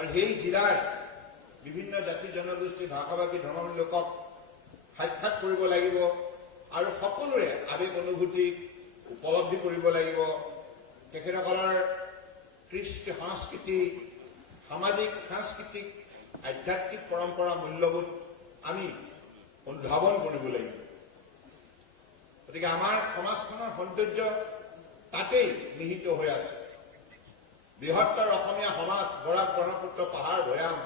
আৰু সেই জিলাৰ বিভিন্ন জাতি জনগোষ্ঠী ভাষাভাষী ধৰ্মাৱলম্বী লোকক সাক্ষাৎ কৰিব লাগিব আৰু সকলোৰে আবেগ অনুভূতি উপলব্ধি কৰিব লাগিব। তেখেতসকলৰ কৃষ্টি সংস্কৃতি, সামাজিক সাংস্কৃতিক আধ্যাত্মিক পৰম্পৰা মূল্যবোধ আমি অনুধাৱন কৰিব লাগিব। গতিকে আমাৰ সমাজখনৰ সৌন্দৰ্য তাতেই নিহিত হৈ আছে। বৃহত্তৰ অসমীয়া সমাজ, বৰাক ব্ৰহ্মপুত্ৰ পাহাৰ ভৈয়াম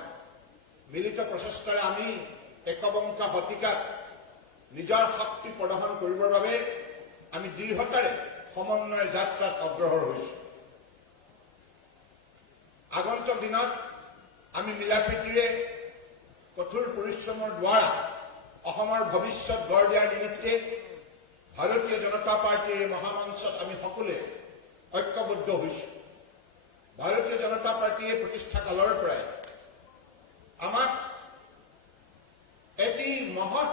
মিলিত প্ৰচেষ্টাৰে আমি একবিংশ শতিকাত নিজৰ শক্তি প্ৰদৰ্শন কৰিবৰ বাবে আমি দৃঢ়তাৰে সমন্বয় যাত্ৰাত অগ্ৰসৰ হৈছো। আগন্তুক দিনত আমি মিলাপ্ৰীতিৰে কঠোৰ পৰিশ্ৰমৰ দ্বাৰা অসমৰ ভৱিষ্যত গঢ় দিয়াৰ নিমিত্তে ভাৰতীয় জনতা পাৰ্টীৰ মহামঞ্চত আমি সকলোৱে ঐক্যবদ্ধ হৈছো। ভাৰতীয় জনতা পাৰ্টীয়ে প্ৰতিষ্ঠা কালৰ পৰাই আমাক এটি মহৎ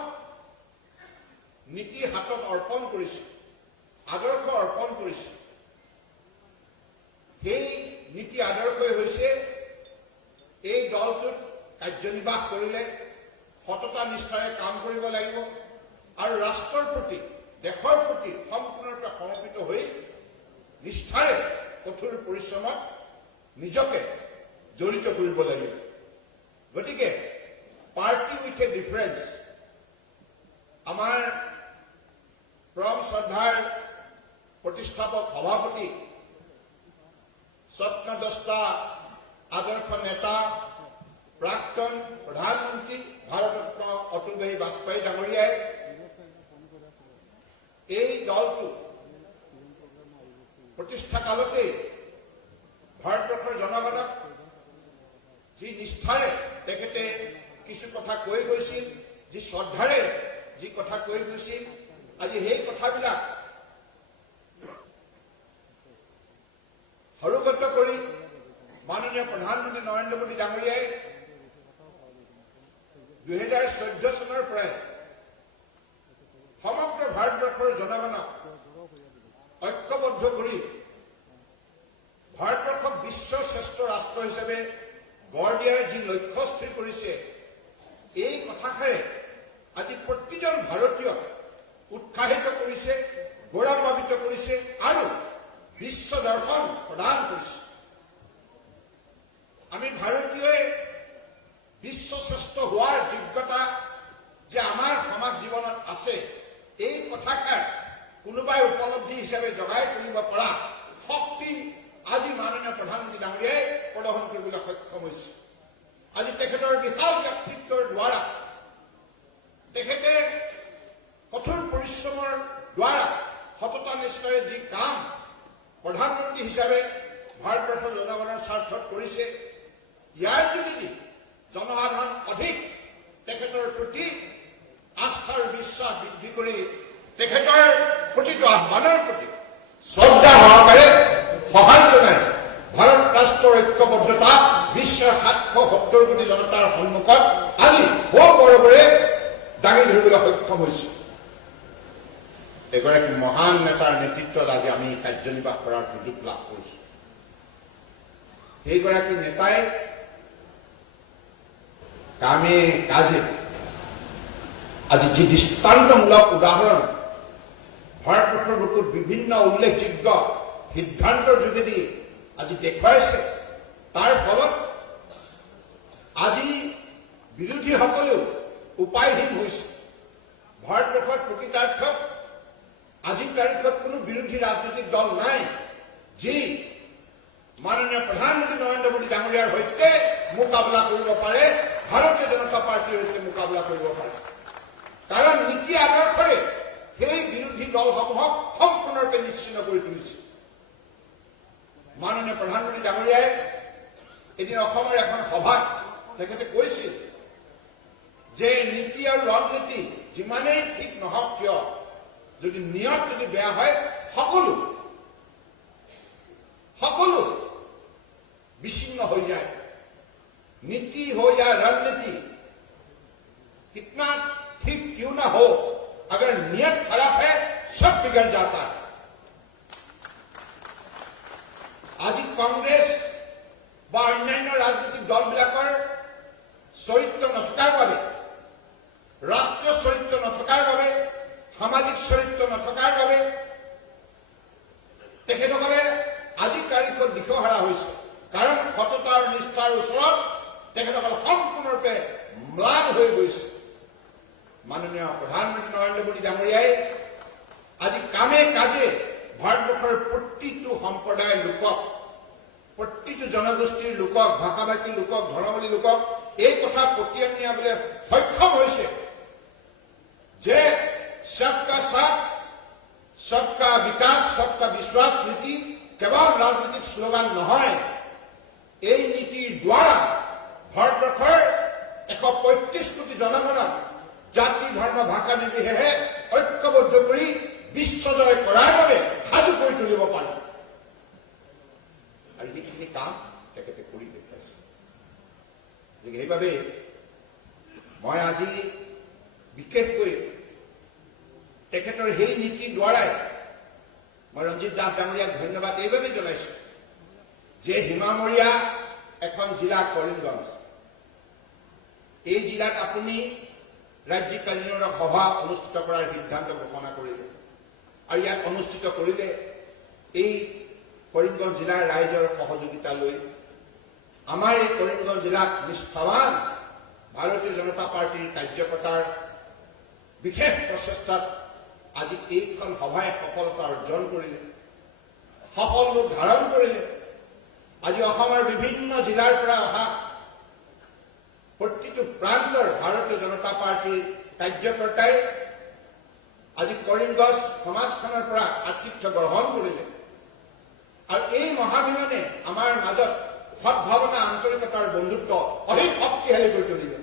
নীতি হাতত অৰ্পণ কৰিছে, আদৰ্শ অৰ্পণ কৰিছে। সেই নীতি আদৰ্শই হৈছে এই দলটোত কাৰ্যনিৰ্বাহ কৰিলে সততা নিষ্ঠাৰে কাম কৰিব লাগিব আৰু ৰাষ্ট্ৰৰ প্ৰতি, দেশৰ প্ৰতি সম্পূৰ্ণৰূপে সমৰ্পিত হৈ নিষ্ঠাৰে কঠোৰ পৰিশ্ৰমত নিজকে জড়িত কৰিব লাগিব। গতিকে পাৰ্টি উইথ এ ডিফাৰেন্স, আমাৰ পৰম শ্ৰদ্ধাৰ প্ৰতিষ্ঠাপক সভাপতি, স্বপ্নদ্ৰষ্টা, আদৰ্শ নেতা, প্ৰাক্তন প্ৰধানমন্ত্ৰী ভাৰতৰত্ন অটল বিহাৰী বাজপেয়ী ডাঙৰীয়াই এই দলটো প্ৰতিষ্ঠা কালতেই ভাৰতবৰ্ষৰ জনগণক যি নিষ্ঠাৰে তেখেতে কিছু কথা কৈ গৈছিল, যি শ্ৰদ্ধাৰে যি কথা কৈ গৈছিল, আজি সেই কথাবিলাক সৰুগত কৰি মাননীয় প্ৰধানমন্ত্ৰী নৰেন্দ্ৰ মোদী ডাঙৰীয়াই 2014 চনৰ পৰাই সমগ্ৰ ভাৰতবৰ্ষৰ জনগণক ঐক্যবদ্ধ কৰি ভাৰতবৰ্ষক বিশ্বৰ শ্ৰেষ্ঠ ৰাষ্ট্ৰ হিচাপে গঢ় দিয়াৰ যি লক্ষ্য স্থিৰ কৰিছে, এই কথাষাৰে আজি প্ৰতিজন ভাৰতীয়ক উৎসাহিত কৰিছে, গৌৰৱান্বিত কৰিছে আৰু বিশ্ব দৰ্শন প্ৰদান কৰিছে। আমি ভাৰতীয়ই বিশ্ব শ্ৰেষ্ঠ হোৱাৰ যোগ্যতা যে আমাৰ সমাজ জীৱনত আছে, এই কথাষাৰ কোনোবাই উপলব্ধি হিচাপে জগাই তুলিব পৰা শক্তি আজি মাননীয় প্ৰধানমন্ত্ৰী ডাঙৰীয়াই প্ৰদৰ্শন কৰিবলৈ সক্ষম হৈছে। আজি তেখেতৰ বিশাল ব্যক্তিত্বৰ দ্বাৰা, তেখেতে কঠোৰ পৰিশ্ৰমৰ দ্বাৰা সততা নিষ্ঠাৰে যি কাম প্ৰধানমন্ত্ৰী হিচাপে ভাৰতবৰ্ষৰ জনগণৰ স্বাৰ্থত কৰিছে, ইয়াৰ যোগেদি জনসাধাৰণ অধিক তেখেতৰ প্ৰতি আস্থাৰ বিশ্বাস বৃদ্ধি কৰি তেখেতৰ প্ৰতিটো আহ্বানৰ প্ৰতি শ্ৰদ্ধা সহকাৰে সহায় জনাই ভাৰত ৰাষ্ট্ৰৰ ঐক্যবদ্ধতা বিশ্বৰ 770 কোটি জনতাৰ সন্মুখত আজি গৌৰৱেৰে দাঙি ধৰিবলৈ সক্ষম হৈছে। এগৰাকী মহান নেতাৰ নেতৃত্বত আজি আমি কাৰ্যনিৰ্বাহ কৰাৰ সুযোগ লাভ কৰিছো। সেইগৰাকী নেতাই কামে কাজে আজি যি দৃষ্টান্তমূলক উদাহৰণ ভাৰতবৰ্ষৰ বুকুত বিভিন্ন উল্লেখযোগ্য সিদ্ধান্তৰ যোগেদি আজি দেখুৱাইছে, তাৰ ফলত আজি বিৰোধীসকলেও উপায়হীন হৈছে। ভাৰতবৰ্ষত প্ৰকৃতাৰ্থত আজিৰ তাৰিখত কোনো বিৰোধী ৰাজনৈতিক দল নাই যি মাননীয় প্ৰধানমন্ত্ৰী নৰেন্দ্ৰ মোদী ডাঙৰীয়াৰ সৈতে মোকাবিলা কৰিব পাৰে, ভাৰতীয় জনতা পাৰ্টীৰ সৈতে মোকাবিলা কৰিব পাৰে। কাৰণ নীতি আদৰ্শৰে সেই বিৰোধী দলসমূহক সম্পূৰ্ণৰূপে নিশ্চিন্ন কৰি তুলিছে। মাননীয় প্ৰধানমন্ত্ৰী ডাঙৰীয়াই এদিন অসমৰ এখন সভাত তেখেতে কৈছিল যে নীতি আৰু ৰণনীতি যিমানেই ঠিক নহওক কিয়, যদি নিয়ত যদি বেয়া হয়, সকলো विच्छिन्न हो जाए। नीति हो या रणनीति कितना ठीक क्यों ना हो, अगर नियत खराब है सब बिगड़ जाता है। आज कांग्रेस বা অন্যান্য রাজনৈতিক দলবিলাকৰ চৰিত্ৰ নথকাৰ বাবে, ৰাষ্ট্ৰীয় চৰিত্ৰ নথকাৰ বাবে, সামাজিক চৰিত্ৰ নথকাৰ বাবে তেখেতসকলে আজি তাৰিখত দিশহাৰা হৈছে। কাৰণ সততা আৰু নিষ্ঠাৰ ওচৰত তেখেতসকল সম্পূৰ্ণৰূপে ম্লান হৈ গৈছে। মাননীয় প্ৰধানমন্ত্ৰী নৰেন্দ্ৰ মোদী ডাঙৰীয়াই আজি কামে কাজে ভাৰতবৰ্ষৰ প্ৰতিটো সম্প্ৰদায়ৰ লোকক, প্ৰতিটো জনগোষ্ঠীৰ লোকক, ভাষা-ভাষী লোকক, ধৰ্মাৱলী লোকক এই কথা পতিয়ান নিয়াবলৈ সক্ষম হৈছে যে সবকা সাথ, সবকা বিকাশ, সবকা বিশ্বাস নীতি কেৱল ৰাজনৈতিক শ্লোগান নহয়, এই নীতিৰ দ্বাৰা ভাৰতবৰ্ষৰ 135 কোটি জনগণক জাতি, ধৰ্ম, ভাষা নিৰ্বিশেষে ঐক্যবদ্ধ কৰি বিশ্বজয় কৰাৰ বাবে সাজু কৰি তুলিব পাৰে। আৰু এইখিনি কাম তেখেতে কৰি দেখুৱাইছে। সেইবাবে মই আজি বিশেষকৈ তেখেতৰ সেই নীতিৰ দ্বাৰাই মই ৰঞ্জিত দাস ডাঙৰীয়াক ধন্যবাদ এইবাবে জনাইছো যে হিমামৰীয়া এখন জিলা কৰিমগঞ্জ, এই জিলাত আপুনি ৰাজ্যিক কাৰ্যালয়ৰ সভা অনুষ্ঠিত কৰাৰ সিদ্ধান্ত ঘোষণা কৰিলে আৰু ইয়াত অনুষ্ঠিত কৰিলে এই কৰিমগঞ্জ জিলাৰ ৰাইজৰ সহযোগিতা লৈ আমাৰ এই কৰিমগঞ্জ জিলাত নিষ্ঠাৱান ভাৰতীয় জনতা পাৰ্টীৰ কাৰ্যকৰ্তাৰ বিশেষ প্ৰচেষ্টাত আজি এইখন সভাই সফলতা অৰ্জন কৰিলে, সফল ৰূপ ধাৰণ কৰিলে। আজি অসমৰ বিভিন্ন জিলাৰ পৰা অহা প্ৰতিটো প্ৰান্তৰ ভাৰতীয় জনতা পাৰ্টীৰ কাৰ্যকৰ্তাই আজি কৰিমগঞ্জ সমাজখনৰ পৰা আতিথ্য গ্ৰহণ কৰিলে আৰু এই মহামিলনে আমাৰ মাজত সদ্ভাৱনা, আন্তৰিকতাৰ বন্ধুত্ব অধিক শক্তিশালী কৰি তুলিলে।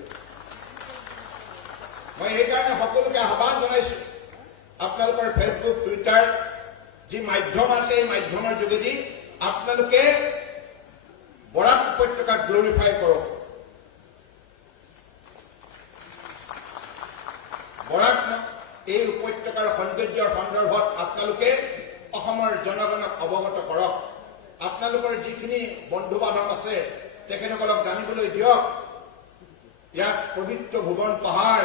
মই সেইকাৰণে সকলোকে আহ্বান জনাইছো, আপোনালোকৰ ফেচবুক, টুইটাৰ যি মাধ্যম আছে এই মাধ্যমৰ যোগেদি আপোনালোকে বৰাক উপত্যকাক গ্লৰিফাই কৰক। বৰাক এই উপত্যকাৰ সৌন্দৰ্যৰ সন্দৰ্ভত আপোনালোকে অসমৰ জনগণক অৱগত কৰক। আপোনালোকৰ যিখিনি বন্ধু বান্ধৱ আছে তেখেতসকলক জানিবলৈ দিয়ক। ইয়াত পবিত্ৰ ভুৱন পাহাৰ,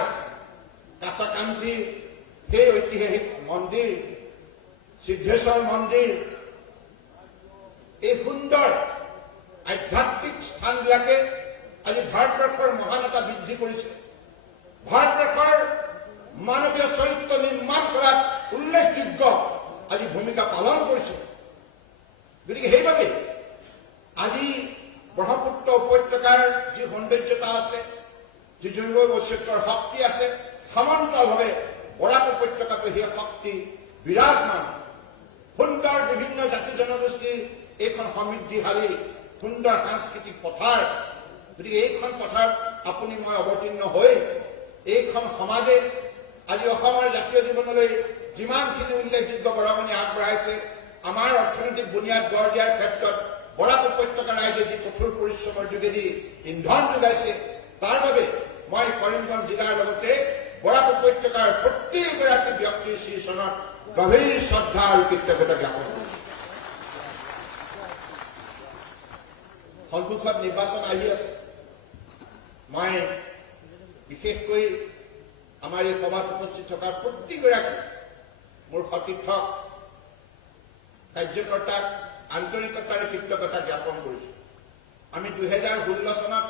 কাছাকান্তি, সেই ঐতিহাসিক মন্দিৰ, সিদ্ধেশ্বৰ মন্দিৰ, এই সুন্দৰ আধ্যাত্মিক স্থানবিলাকে আজি ভাৰতবৰ্ষৰ মহানতা বৃদ্ধি কৰিছে। ভাৰতবৰ্ষৰ মানৱীয় চৰিত্ৰ নিৰ্মাণ কৰাত উল্লেখযোগ্য আজি ভূমিকা পালন কৰিছে। গতিকে সেইবাবে আজি ব্ৰহ্মপুত্ৰ উপত্যকাৰ যি সৌন্দৰ্যতা আছে, যি জৈৱ বৈচিত্ৰ্যৰ শক্তি আছে, সমান্তৰালভাৱে বৰাক উপত্যকাটো সেই শক্তি বিৰাজমান। সুন্দৰ বিভিন্ন জাতি জনগোষ্ঠীৰ এইখন সমৃদ্ধিশালী সুন্দৰ সাংস্কৃতিক পথাৰ। গতিকে এইখন পথাৰত আপুনি মই অৱতীৰ্ণ হৈ এইখন সমাজে আজি অসমৰ জাতীয় জীৱনলৈ যিমানখিনি উল্লেখযোগ্য বৰঙণি আগবঢ়াইছে, আমাৰ অৰ্থনৈতিক বুনিয়াদ গঢ় দিয়াৰ ক্ষেত্ৰত বৰাক উপত্যকাৰ ৰাইজে যি কঠোৰ পৰিশ্ৰমৰ যোগেদি ইন্ধন যোগাইছে, তাৰ বাবে মই কৰিমগঞ্জ জিলাৰ লগতে বৰাক উপত্যকাৰ প্ৰত্যেকগৰাকী ব্যক্তিৰ শ্ৰীচৰণত গভীৰ শ্ৰদ্ধা আৰু কৃতজ্ঞতা জ্ঞাপন কৰিছো। সন্মুখত নিৰ্বাচন আহি আছে। মই বিশেষকৈ আমাৰ এই সভাত উপস্থিত থকা প্ৰতিগৰাকী মোৰ সতীৰ্থক, কাৰ্যকৰ্তাক আন্তৰিকতাৰে কৃতজ্ঞতা জ্ঞাপন কৰিছো। আমি 2016 চনত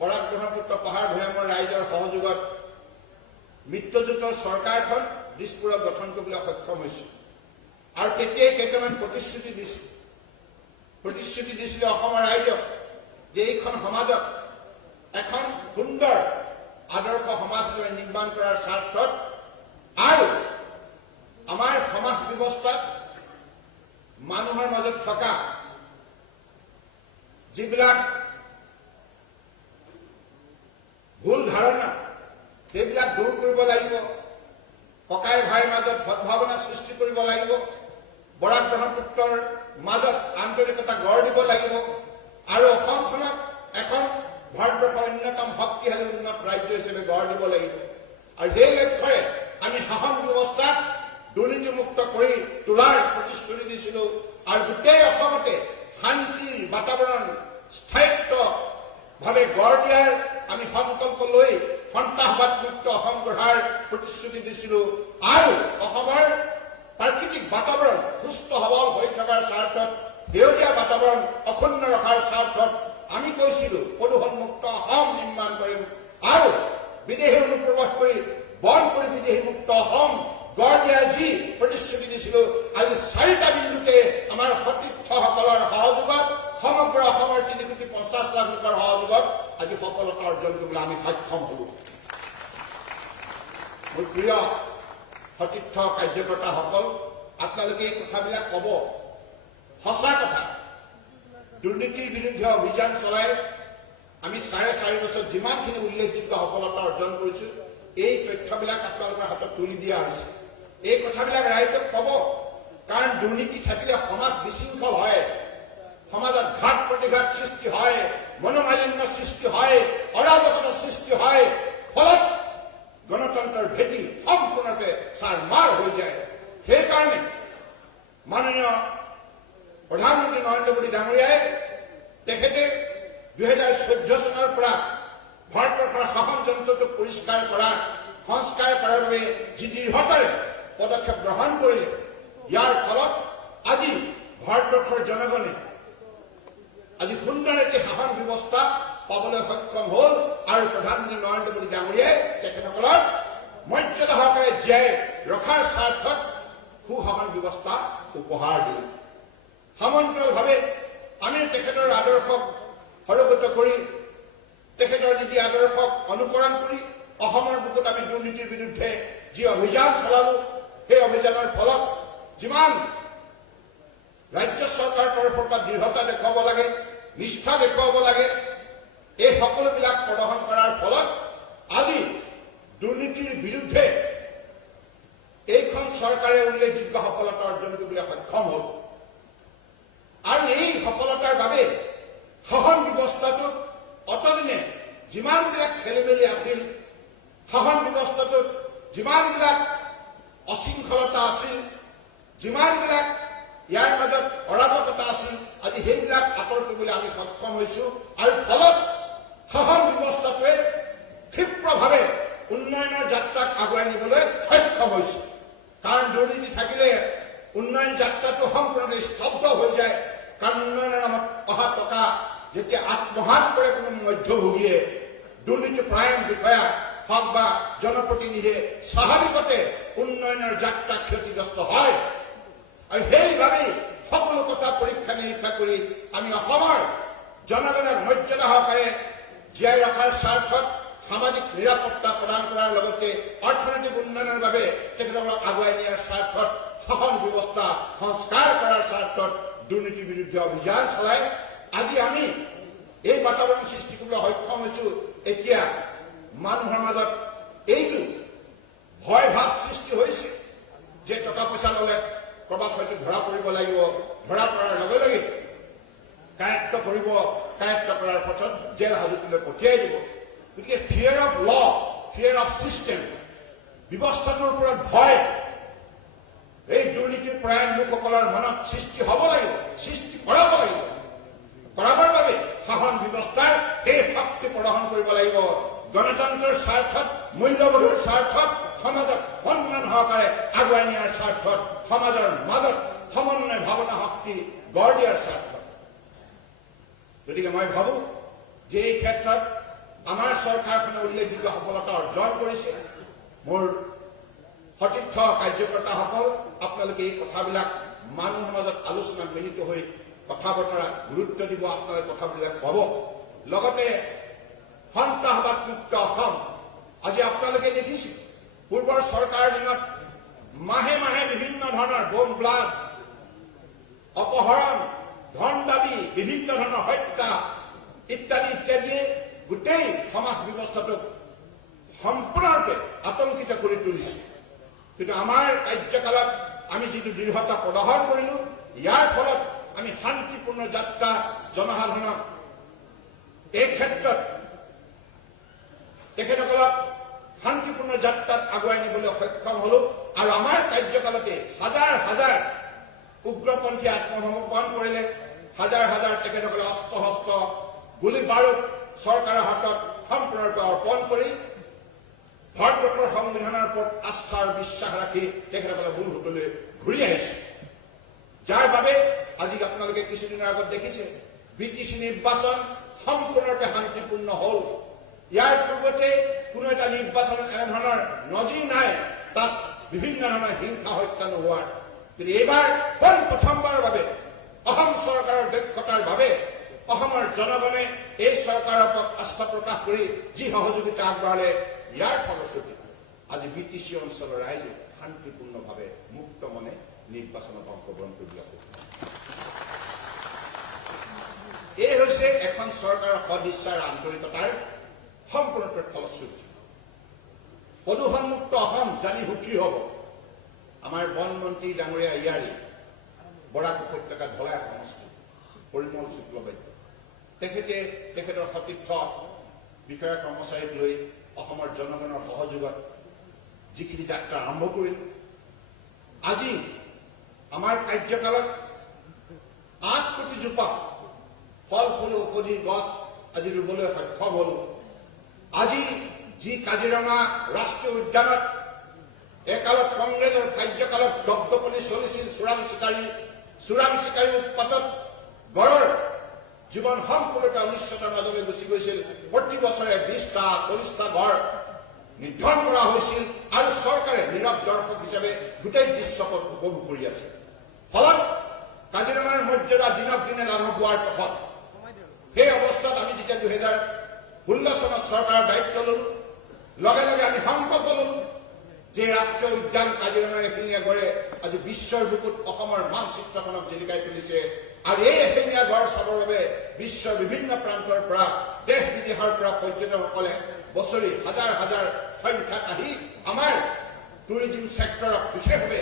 বৰাক ব্ৰহ্মপুত্ৰ পাহাৰ ভৈয়ামৰ ৰাইজৰ সহযোগত মিত্ৰজোঁটৰ চৰকাৰখন দিছপুৰত গঠন কৰিবলৈ সক্ষম হৈছো আৰু তেতিয়াই কেইটামান প্ৰতিশ্ৰুতি দিছিলো অসমৰ ৰাইজক যে এইখন সমাজত এখন সুন্দৰ আদৰ্শ সমাজ নিৰ্মাণ কৰাৰ স্বাৰ্থত আৰু আমাৰ সমাজ ব্যৱস্থাত মানুহৰ মাজত থকা যিবিলাক ভুল ধাৰণা সেইবিলাক দূৰ কৰিব লাগিব। ককাই ভাইৰ মাজত সদ্ভাৱনা সৃষ্টি কৰিব লাগিব। বৰাক ব্ৰহ্মপুত্ৰৰ মাজত আন্তৰিকতা গঢ় দিব লাগিব আৰু অসমখনক এখন ভাৰতবৰ্ষৰ অন্যতম শক্তিশালী উন্নত ৰাজ্য হিচাপে গঢ় দিব লাগিব। আৰু সেই লক্ষ্যৰে আমি শাসন ব্যৱস্থাক দুৰ্নীতিমুক্ত কৰি তোলাৰ প্ৰতিশ্ৰুতি দিছিলো আৰু গোটেই অসমতে শান্তিৰ বাতাবৰণ, স্থায়িত্ব ভাৱে গঢ় দিয়াৰ আমি সংকল্প লৈ সন্ত্ৰাসবাদমুক্ত অসম গঢ়াৰ প্ৰতিশ্ৰুতি দিছিলো আৰু অসমৰ প্ৰাকৃতিক বাতাবৰণ সুস্থ সবল হৈ থকাৰ স্বাৰ্থত সেউজীয়া বাতাবৰণ অক্ষুণ্ণ ৰখাৰ স্বাৰ্থত আমি কৈছিলো প্ৰদূষণমুক্ত অসম নিৰ্মাণ কৰিম আৰু বিদেশী অনুপ্ৰৱেশ কৰি বন্ধ কৰি বিদেশী মুক্ত অসম গঢ় দিয়াৰ যি প্ৰতিশ্ৰুতি দিছিলো আজি 4টা বিন্দুতে আমাৰ সতীৰ্থসকলৰ সহযোগত সমগ্ৰ অসমৰ 3,50,00,000 লোকৰ সহযোগত আজি সফলতা অৰ্জন কৰিবলৈ আমি সক্ষম হলো। মোৰ প্ৰিয় সতীৰ্থ কাৰ্যকৰ্তাসকল, আপোনালোকে এই কথাবিলাক কব সঁচা কথা। দুৰ্নীতিৰ বিৰুদ্ধে অভিযান চলাই আমি 4.5 বছৰ যিমানখিনি উল্লেখযোগ্য সফলতা অৰ্জন কৰিছো এই তথ্যবিলাক আপোনালোকৰ হাতত তুলি দিয়া হৈছে। এই কথাবিলাক ৰাইজক কব, কাৰণ দুৰ্নীতি থাকিলে সমাজ বিশৃংখল হয়, সমাজত ঘাত প্ৰতিঘাত সৃষ্টি হয়, মনোমালিন্য সৃষ্টি হয়, অৰাজকতা সৃষ্টি হয়, ফলত গণতন্ত্ৰৰ ভেটি সম্পূৰ্ণৰূপে ছাৰমাৰ হৈ যায়। সেইকাৰণে মাননীয় প্ৰধানমন্ত্ৰী নৰেন্দ্ৰ মোদী ডাঙৰীয়াই তেখেতে 2014 চনৰ পৰা ভাৰতবৰ্ষৰ শাসন যন্ত্ৰটো পৰিষ্কাৰ কৰাৰ সংস্কাৰ কৰাৰ বাবে যি দৃঢ়তাৰে পদক্ষেপ গ্ৰহণ কৰিলে, ইয়াৰ ফলত আজি ভাৰতবৰ্ষৰ জনগণে আজি সুন্দৰ এটি শাসন ব্যৱস্থা পাবলৈ সক্ষম হল আৰু প্ৰধানমন্ত্ৰী নৰেন্দ্ৰ মোদী ডাঙৰীয়াই তেখেতসকলক মৰ্যাদা সহকাৰে জীয়াই ৰখাৰ স্বাৰ্থত সুশাসন ব্যৱস্থা উপহাৰ দিলে। সমান্তৰালভাৱে আমি তেখেতৰ আদৰ্শক সৰগত কৰি তেখেতৰ নীতি আদৰ্শক অনুকৰণ কৰি অসমৰ বুকুত আমি দুৰ্নীতিৰ বিৰুদ্ধে যি অভিযান চলালো, সেই অভিযানৰ ফলত যিমান ৰাজ্য চৰকাৰৰ তৰফৰ পৰা দৃঢ়তা দেখুৱাব লাগে, নিষ্ঠা দেখুৱাব লাগে, এই সকলোবিলাক প্ৰদৰ্শন কৰাৰ ফলত আজি দুৰ্নীতিৰ বিৰুদ্ধে এইখন চৰকাৰে উল্লেখযোগ্য সফলতা অৰ্জন কৰিবলৈ সক্ষম হল। আৰু এই সফলতাৰ বাবে শাসন ব্যৱস্থাটোত অতদিনে যিমানবিলাক খেলিমেলি আছিল, শাসন ব্যৱস্থাটোত যিমানবিলাক অশৃংখলতা আছিল, যিমানবিলাক ইয়াৰ মাজত অৰাজকতা আছিল, আজি সেইবিলাক আঁতৰ কৰিবলৈ আমি সক্ষম হৈছো আৰু ফলত শাসন ব্যৱস্থাটোৱে ক্ষিপ্ৰভাৱে উন্নয়নৰ যাত্ৰাক আগুৱাই নিবলৈ সক্ষম হৈছে। কাৰণ দুৰ্নীতি থাকিলে উন্নয়ন যাত্ৰাটো সম্পূৰ্ণৰূপে স্তব্ধ হৈ যায়। কাৰণ উন্নয়নৰ নামত অহা টকা যেতিয়া আত্মসাৎ কৰে কোনো মধ্যভোগীয়ে, দুৰ্নীতি পৰায়ণ বিষয়া হওক বা জনপ্ৰতিনিধিয়ে, স্বাভাৱিকতে উন্নয়নৰ যাত্ৰা ক্ষতিগ্ৰস্ত হয়। আৰু সেইবাবেই সকলো কথা পৰীক্ষা নিৰীক্ষা কৰি আমি অসমৰ জনগণক মৰ্যাদা সহকাৰে জীয়াই ৰখাৰ স্বাৰ্থত সামাজিক নিৰাপত্তা প্ৰদান কৰাৰ লগতে অৰ্থনৈতিক উন্নয়নৰ বাবে তেখেতসকলক আগুৱাই নিয়াৰ স্বাৰ্থত শাসন ব্যৱস্থা সংস্কাৰ কৰাৰ স্বাৰ্থত দুৰ্নীতিৰ বিৰুদ্ধে অভিযান চলাই আজি আমি এই বাতাবৰণ সৃষ্টি কৰিবলৈ সক্ষম হৈছো। এতিয়া মানুহৰ মাজত এইটো ভয় ভাৱ সৃষ্টি হৈছে যে টকা পইচা ললে কৰবাত হয়তো ধৰা পৰিব লাগিব, ধৰা পৰাৰ লগে লগে কায়ত্ব কৰিব, কায়ত্ব কৰাৰ পাছত জেল হাজতলৈ পঠিয়াই দিব। গতিকে ফিয়াৰ অফ ল, ফিয়াৰ অফ চিষ্টেম, ব্যৱস্থাটোৰ ওপৰত ভয় এই দুৰ্নীতিৰ পৰায়ণ লোকসকলৰ মনত সৃষ্টি হ'ব লাগিব, সৃষ্টি কৰাব লাগিব। কৰাবৰ বাবে শাসন ব্যৱস্থাৰ সেই শক্তি প্ৰদৰ্শন কৰিব লাগিব। গণতন্ত্ৰৰ স্বাৰ্থত, মূল্যবোধৰ স্বাৰ্থত, সমাজক সন্মান সহকাৰে আগুৱাই নিয়াৰ স্বাৰ্থত, সমাজৰ মাজত সমন্বয় ভাৱনা শক্তি গঢ় দিয়াৰ স্বাৰ্থত। গতিকে মই ভাবো যে এই ক্ষেত্ৰত আমাৰ চৰকাৰখনে উল্লেখযোগ্য সফলতা অৰ্জন কৰিছে। মোৰ সতীৰ্থ কাৰ্যকৰ্তাসকল, আপোনালোকে এই কথাবিলাক মানুহৰ মাজত আলোচনা মিলিত হৈ কথা বতৰা গুৰুত্ব দিব, আপোনালোকে কথাবিলাক পাব। লগতে সন্ত্ৰাসবাদমুক্ত অসম, আজি আপোনালোকে দেখিছে পূৰ্বৰ চৰকাৰৰ দিনত মাহে মাহে বিভিন্ন ধৰণৰ বোম ব্লাষ্ট, অপহৰণ, ধন দাবী, বিভিন্ন ধৰণৰ হত্যা ইত্যাদি ইত্যাদিয়ে গোটেই সমাজ ব্যৱস্থাটোক সম্পূৰ্ণৰূপে আতংকিত কৰি তুলিছে। কিন্তু আমাৰ কাৰ্যকালত আমি যিটো দৃঢ়তা প্ৰদৰ্শন কৰিলো, ইয়াৰ ফলত আমি শান্তিপূৰ্ণ যাত্ৰা জনসাধাৰণক এই ক্ষেত্ৰত তেখেতসকলক শান্তিপূৰ্ণ যাত্ৰাত আগুৱাই নিবলৈ সক্ষম হলো। আৰু আমাৰ কাৰ্যকালতে হাজাৰ হাজাৰ উগ্ৰপন্থী আত্মসমৰ্পণ কৰিলে, হাজাৰ হাজাৰ তেখেতসকলে অস্ত্ৰ শস্ত্ৰ, গুলী বাৰুদ চৰকাৰৰ হাতত সম্পূৰ্ণৰূপে অৰ্পণ কৰি ভাৰতবৰ্ষৰ সংবিধানৰ ওপৰত আস্থা আৰু বিশ্বাস ৰাখি তেখেতসকলে মূল সুঁতিলৈ ঘূৰি আহিছে। যাৰ বাবে আজি আপোনালোকে কিছুদিনৰ আগত দেখিছে বিটিচি নিৰ্বাচন সম্পূৰ্ণৰূপে শান্তিপূৰ্ণ হ'ল। ইয়াৰ পূৰ্বতে কোনো এটা নিৰ্বাচনত এনেধৰণৰ নজিৰ নাই তাত বিভিন্ন ধৰণৰ হিংসা হত্যা নোহোৱাৰ। কিন্তু এইবাৰ প্ৰথমবাৰৰ বাবে অসম চৰকাৰৰ দক্ষতাৰ বাবে অসমৰ জনগণে এই চৰকাৰৰ ওপৰত আস্থা প্ৰকাশ কৰি যি সহযোগিতা আগবঢ়ালে ইয়াৰ ফলশ্ৰুতিত আজি বিটিচি অঞ্চলৰ ৰাইজে শান্তিপূৰ্ণভাৱে মুক্ত মনে নিৰ্বাচনত অংশগ্ৰহণ কৰিবলৈ সক্ষম। এই হৈছে এখন চৰকাৰৰ সদিচ্ছাৰ আন্তৰিকতাৰ সম্পূৰ্ণৰূপে ফলশ্ৰুতি। প্ৰদূষণমুক্ত অসম জানি সুখী হ'ব আমাৰ বন মন্ত্ৰী ডাঙৰীয়া ইয়াৰী বৰাক উপত্যকা ধলাই সমষ্টি পৰিমল শুক্লবৈদ্য তেখেতৰ সতীৰ্থ বিষয়া কৰ্মচাৰীক লৈ অসমৰ জনগণৰ সহযোগত যিখিনি যাত্ৰা আৰম্ভ কৰিল, আজি আমাৰ কাৰ্যকালত 8 কোটিজোপা ফল ফুল ঔষধি গছ আজি ৰুবলৈ সক্ষম হল। আজি যি কাজিৰঙা ৰাষ্ট্ৰীয় উদ্যানত একালত কংগ্ৰেছৰ কাৰ্যকালত দপদপনি চলিছিল চোৰাং চিকাৰী উৎপাতত গড়ৰ জীৱন সম্পূৰ্ণৰূপে অনিশ্চয়তাৰ মাজলৈ গুচি গৈছিল। প্ৰতি বছৰে 20টা 40টা গড় নিধন কৰা হৈছিল আৰু চৰকাৰে নীৰৱ দৰ্শক হিচাপে গোটেই দৃশ্যপট উপভোগ কৰি আছে। ফলত কাজিৰঙাৰ মৰ্যাদা দিনক দিনে লাভ হোৱাৰ পথত। সেই অৱস্থাত আমি যেতিয়া 2016 চনত চৰকাৰৰ দায়িত্ব ললো, লগে লগে আমি সংকল্প ললো যে ৰাষ্ট্ৰীয় উদ্যান কাজিৰঙাৰ এশিঙীয়া গড়ে আজি বিশ্বৰ বুকুত অসমৰ মানচিত্ৰখনক জিলিকাই তুলিছে। আৰু এই এশিঙীয়া গড় চাবৰ বাবে বিশ্বৰ বিভিন্ন প্ৰান্তৰ পৰা দেশ বিদেশৰ পৰা পৰ্যটকসকলে বছৰি হাজাৰ হাজাৰ সংখ্যাত আহি আমাৰ টুৰিজিম ছেক্টৰক বিশেষভাৱে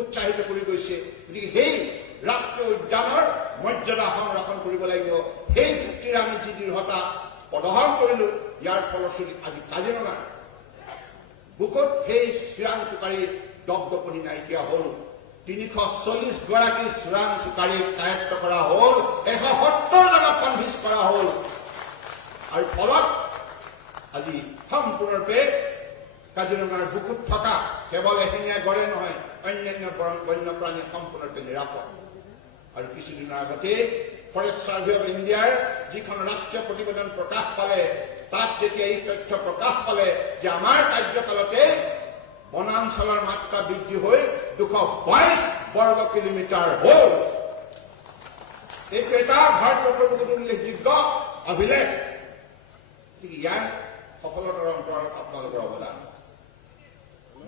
উৎসাহিত কৰি গৈছে। গতিকে সেই ৰাষ্ট্ৰীয় উদ্যানৰ মৰ্যাদা সংৰক্ষণ কৰিব লাগিব। সেই যুক্তিৰে আমি যি দৃঢ়তা প্ৰদৰ্শন কৰিলো, ইয়াৰ ফলশ্ৰুতিত আজি কাজিৰঙাৰ বুকুত সেই চোৰাং চিকাৰী দপদপনি নাইকিয়া হল। 340 গৰাকী চোৰাং চিকাৰীক আয়ত্ত কৰা হল, 170 জনক কনভিন্স কৰা হল। আৰু ফলত আজি সম্পূৰ্ণৰূপে কাজিৰঙাৰ বুকুত থকা কেৱল এশিঙীয়া গড়ে নহয়, অন্যান্য বন্যপ্ৰাণী সম্পূৰ্ণৰূপে নিৰাপদ। আৰু কিছুদিনৰ আগতে ফৰেষ্ট ছাৰ্ভে অৱ ইণ্ডিয়াৰ যিখন ৰাষ্ট্ৰীয় প্ৰতিবেদন প্ৰকাশ পালে, তাত যেতিয়া এই তথ্য প্ৰকাশ পালে যে আমাৰ কাৰ্যকালতে বনাঞ্চলৰ মাত্ৰা বৃদ্ধি হৈ 222 বৰ্গ কিলোমিটাৰ হল। এইটো এটা ভাৰতবৰ্ষৰ বুকুত উল্লেখযোগ্য অভিলেখ। ইয়াৰ সফলতাৰ অন্তৰত আপোনালোকৰ অৱদান আছে।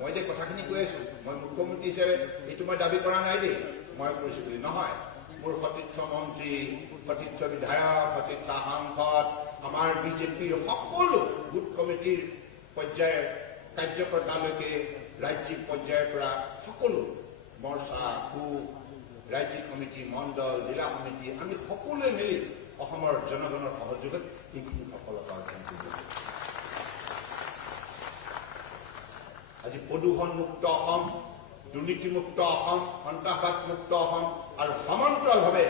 মই যে কথাখিনি কৈ আছো, মই মুখ্যমন্ত্ৰী হিচাপে এইটো মই দাবী কৰা নাই দেই, মই কৰিছো বুলি নহয়। মোৰ সতীৰ্থ মন্ত্ৰী, সতীৰ্থ বিধায়ক, সতীৰ্থ সাংসদ, আমাৰ বিজেপিৰ সকলো বুথ কমিটিৰ পৰ্যায়ৰ কাৰ্যকৰ্তালৈকে ৰাজ্যিক পৰ্যায়ৰ পৰা সকলো মৰ্চা, ৰাজ্যিক কমিটি, মণ্ডল, জিলা সমিতি, আমি সকলোৱে মিলি অসমৰ জনগণৰ সহযোগত এইখিনি সফলতা অৰ্জন কৰিব। আজি প্ৰদূষণমুক্ত অসম, দুৰ্নীতিমুক্ত অসম, সন্ত্ৰাসবাদমুক্ত অসম আৰু সমান্তৰালভাৱে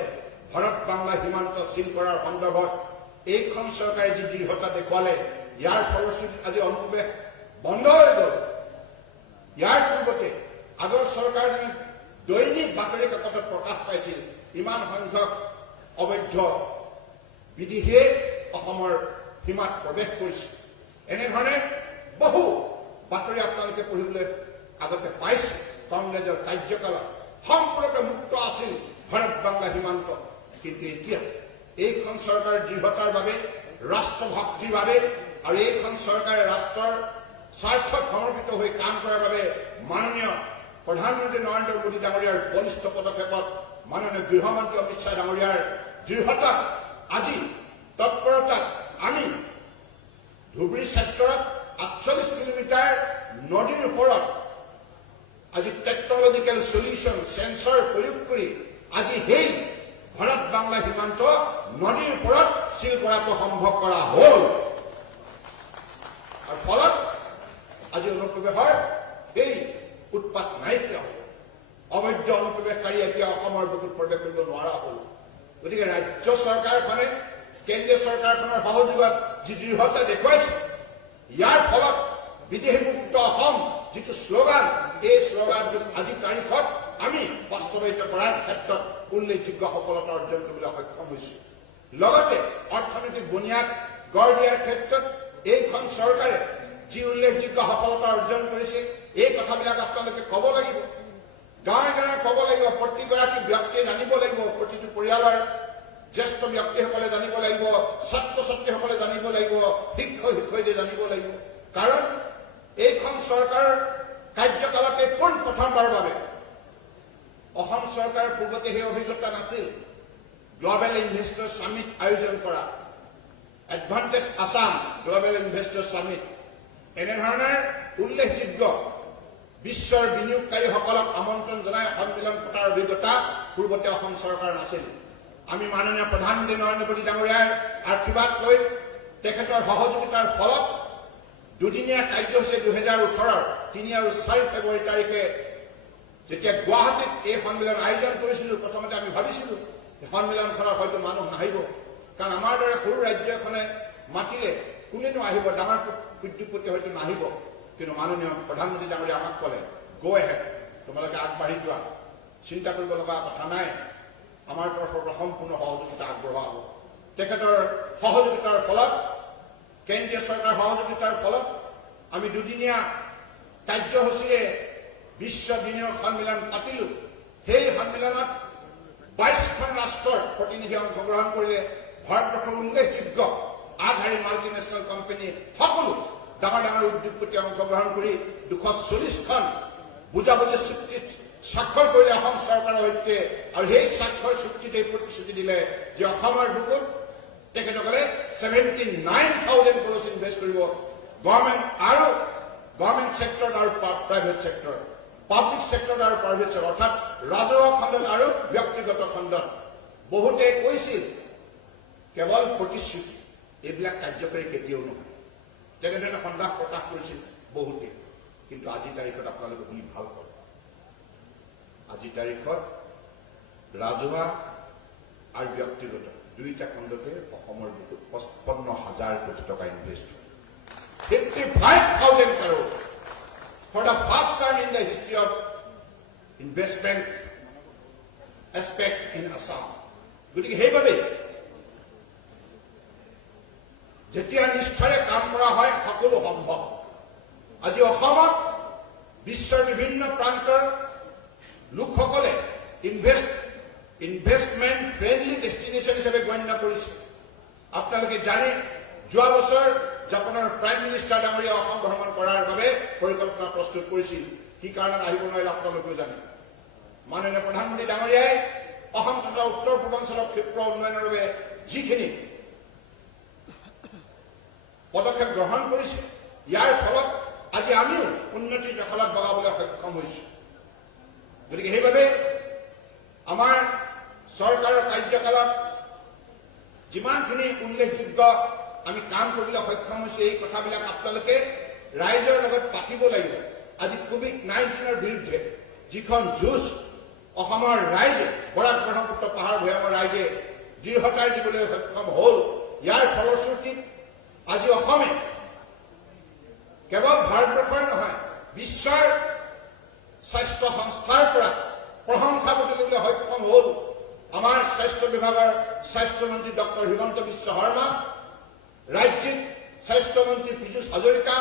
ভাৰত বাংলা সীমান্ত চিল কৰাৰ সন্দৰ্ভত এইখন চৰকাৰে যি দৃঢ়তা দেখুৱালে, ইয়াৰ ফলশ্ৰুতিত আজি অনুপ্ৰৱেশ বন্ধ হৈ গল। ইয়াৰ পূৰ্বতে আগৰ চৰকাৰজনে দৈনিক বাতৰি কাকতত প্ৰকাশ পাইছিল ইমান সংখ্যক অবৈধ বিদেশীয়ে অসমৰ সীমাত প্ৰৱেশ কৰিছে। এনেধৰণে বহু বাতৰি আপোনালোকে পঢ়িবলৈ আগতে পাইছে। কংগ্ৰেছৰ কাৰ্যকালত সম্পূৰ্ণৰূপে মুক্ত আছিল ভাৰত বাংলা সীমান্ত। কিন্তু এতিয়া এইখন চৰকাৰৰ দৃঢ়তাৰ বাবে, ৰাষ্ট্ৰভক্তিৰ বাবে আৰু এইখন চৰকাৰে ৰাষ্ট্ৰৰ স্বাৰ্থত সমৰ্পিত হৈ কাম কৰাৰ বাবে মাননীয় প্ৰধানমন্ত্ৰী নৰেন্দ্ৰ মোদী ডাঙৰীয়াৰ বলিষ্ঠ পদক্ষেপত মাননীয় গৃহমন্ত্ৰী অমিত শ্বাহ ডাঙৰীয়াৰ দৃঢ়তাত আজি তৎপৰতাত আমি ধুবুৰী ছেক্টৰত 48 কিলোমিটাৰ নদীৰ ওপৰত আজি টেকনলজিকেল সলিউশন সেন্সৰ প্ৰয়োগ কৰি আজি সেই ভাৰত বাংলা সীমান্ত নদীৰ ওপৰত চিল কৰাটো সম্ভৱ কৰা হল। আৰু ফলত আজি অনুপ্ৰৱেশৰ সেই উৎপাত নাইকিয়া হল। অবৈধ অনুপ্ৰৱেশকাৰী এতিয়া অসমৰ বুকুত প্ৰৱেশ কৰিব নোৱাৰা হল। গতিকে ৰাজ্য চৰকাৰখনে কেন্দ্ৰীয় চৰকাৰখনৰ সহযোগত যি দৃঢ়তা দেখুৱাইছে, ইয়াৰ ফলত বিদেশমুক্ত অসম যিটো শ্লোগান, এই শ্লোগানটো আজি তাৰিখত আমি বাস্তৱায়িত কৰাৰ ক্ষেত্ৰত উল্লেখযোগ্য সফলতা অৰ্জন কৰিবলৈ সক্ষম হৈছো। লগতে অৰ্থনৈতিক বুনিয়াদ গঢ় দিয়াৰ ক্ষেত্ৰত এইখন চৰকাৰে যি উল্লেখযোগ্য সফলতা অৰ্জন কৰিছে, এই কথাবিলাক আপোনালোকে ক'ব লাগিব, গাঁৱে গাঁৱে ক'ব লাগিব, প্ৰতিগৰাকী ব্যক্তিয়ে জানিব লাগিব, প্ৰতিটো পৰিয়ালৰ জ্যেষ্ঠ ব্যক্তিসকলে জানিব লাগিব, ছাত্ৰ ছাত্ৰীসকলে জানিব লাগিব, শিক্ষক শিক্ষয়িত্ৰীয়ে জানিব লাগিব। কাৰণ এইখন চৰকাৰৰ কাৰ্যকালতে পোনপ্ৰথমবাৰৰ বাবে অসম চৰকাৰৰ পূৰ্বতে সেই অভিজ্ঞতা নাছিল। গ্লবেল ইনভেষ্টৰ সামিট আয়োজন কৰা, advantage Assam global investor summit, এনেধৰণৰ উল্লেখযোগ্য বিশ্বৰ বিনিয়োগকাৰীসকলক আমন্ত্ৰণ জনাই সন্মিলন পতাৰ অভিজ্ঞতা পূৰ্বতে অসম চৰকাৰ নাছিল। আমি মাননীয় প্ৰধানমন্ত্ৰী নৰেন্দ্ৰ মোদী ডাঙৰীয়াৰ আশীৰ্বাদ লৈ তেখেতৰ সহযোগিতাৰ ফলত দুদিনীয়া কাৰ্যসূচী 2018 3 আৰু 4 ফেব্ৰুৱাৰী তাৰিখে যেতিয়া গুৱাহাটীত এই সন্মিলন আয়োজন কৰিছিলো, প্ৰথমতে আমি ভাবিছিলো সন্মিলনখনত হয়তো মানুহ নাহিব, কাৰণ আমাৰ দৰে সৰু ৰাজ্য এখনে মাতিলে কোনেনো আহিব, ডাঙৰ উদ্যোগপতি হয়তো নাহিব। কিন্তু মাননীয় প্ৰধানমন্ত্ৰী ডাঙৰীয়া আমাক ক'লে, গো এহেড, তোমালোকে আগবাঢ়ি যোৱা, চিন্তা কৰিব লগা কথা নাই, আমাৰ তৰফৰ পৰা সম্পূৰ্ণ সহযোগিতা আগবঢ়োৱা হ'ব। তেখেতৰ সহযোগিতাৰ ফলত, কেন্দ্ৰীয় চৰকাৰৰ সহযোগিতাৰ ফলত আমি দুদিনীয়া কাৰ্যসূচীৰে বিশ্ব বিনিয়োগ সন্মিলন পাতিলো। সেই সন্মিলনত 22খন ৰাষ্ট্ৰৰ প্ৰতিনিধি অংশগ্ৰহণ কৰিলে। ভাৰতবৰ্ষৰ উল্লেখযোগ্য আগশাৰীৰ মাল্টিনেশ্যনেল কোম্পানী সকলো ডাঙৰ ডাঙৰ উদ্যোগপতি অংশগ্ৰহণ কৰি 240খন বুজাবুজি চুক্তিত স্বাক্ষৰ কৰিলে অসম চৰকাৰৰ সৈতে। আৰু সেই স্বাক্ষৰ চুক্তিতে প্ৰতিশ্ৰুতি দিলে যে অসমৰ বুকুত তেখেতসকলে 79,000 crores ইনভেষ্ট কৰিব, গভৰ্ণমেণ্ট ছেক্টৰ আৰু প্ৰাইভেট ছেক্টৰ, পাব্লিক ছেক্টৰ আৰু প্ৰাইভেট ছেক্টৰ, অৰ্থাৎ ৰাজহুৱা খণ্ডত আৰু ব্যক্তিগত খণ্ডত। বহুতে কৈছিল কেৱল প্ৰতিশ্ৰুতি, এইবিলাক কাৰ্যকৰী কেতিয়াও নহয়, তেনেধৰণে সন্দেহ প্ৰকাশ কৰিছিল বহুতে। কিন্তু আজিৰ তাৰিখত আপোনালোকে শুনি ভাল পাব, আজিৰ তাৰিখত ৰাজহুৱা আৰু ব্যক্তিগত দুইটা খণ্ডতে অসমৰ বুকুত 55,000 কোটি টকা invest, 55,000 crore for the first time in the history of investment aspect in Assam. গতিকে সেইবাবে যেতিয়া নিষ্ঠাৰে কাম কৰা হয় সকলো সম্ভৱ। আজি অসমত বিশ্বৰ বিভিন্ন প্ৰান্তৰ লোকসকলে ইনভেষ্টমেণ্ট ফ্ৰেণ্ডলি ডেষ্টিনেশ্যন হিচাপে গণ্য কৰিছে। আপোনালোকে জানে যোৱা বছৰ জাপানৰ প্ৰাইম মিনিষ্টাৰ ডাঙৰীয়া অসম ভ্ৰমণ কৰাৰ বাবে পৰিকল্পনা প্ৰস্তুত কৰিছিল। কি কাৰণত আহিব নোৱাৰিলে আপোনালোকেও জানে। মাননীয় প্ৰধানমন্ত্ৰী ডাঙৰীয়াই অসম তথা উত্তৰ পূৰ্বাঞ্চলৰ ক্ষিপ্ৰ উন্নয়নৰ বাবে যিখিনি পদক্ষেপ গ্ৰহণ কৰিছে, ইয়াৰ ফলত আজি আমিও উন্নতিৰ জখলাত বগাবলৈ সক্ষম হৈছো। গতিকে সেইবাবে আমাৰ চৰকাৰৰ কাৰ্যকালত যিমানখিনি উল্লেখযোগ্য আমি কাম কৰিবলৈ সক্ষম হৈছো, এই কথাবিলাক আপোনালোকে ৰাইজৰ লগত পাতিব লাগিব। আজি COVID-19ৰ বিৰুদ্ধে যিখন যুঁজ অসমৰ ৰাইজে, বৰাক ব্ৰহ্মপুত্ৰ পাহাৰ ভৈয়ামৰ ৰাইজে দৃঢ়তাৰে দিবলৈ সক্ষম হ'ল, ইয়াৰ ফলশ্ৰুতিত আজি অসমে কেৱল ভাৰতবৰ্ষৰ নহয়, বিশ্বৰ স্বাস্থ্য সংস্থাৰ পৰা প্ৰশংসা বুটলিবলৈ সক্ষম হ'ল। আমাৰ স্বাস্থ্য বিভাগৰ স্বাস্থ্যমন্ত্ৰী ডক্টৰ হিমন্ত বিশ্ব শৰ্মা, ৰাজ্যিক স্বাস্থ্যমন্ত্ৰী পীযুষ হাজৰিকা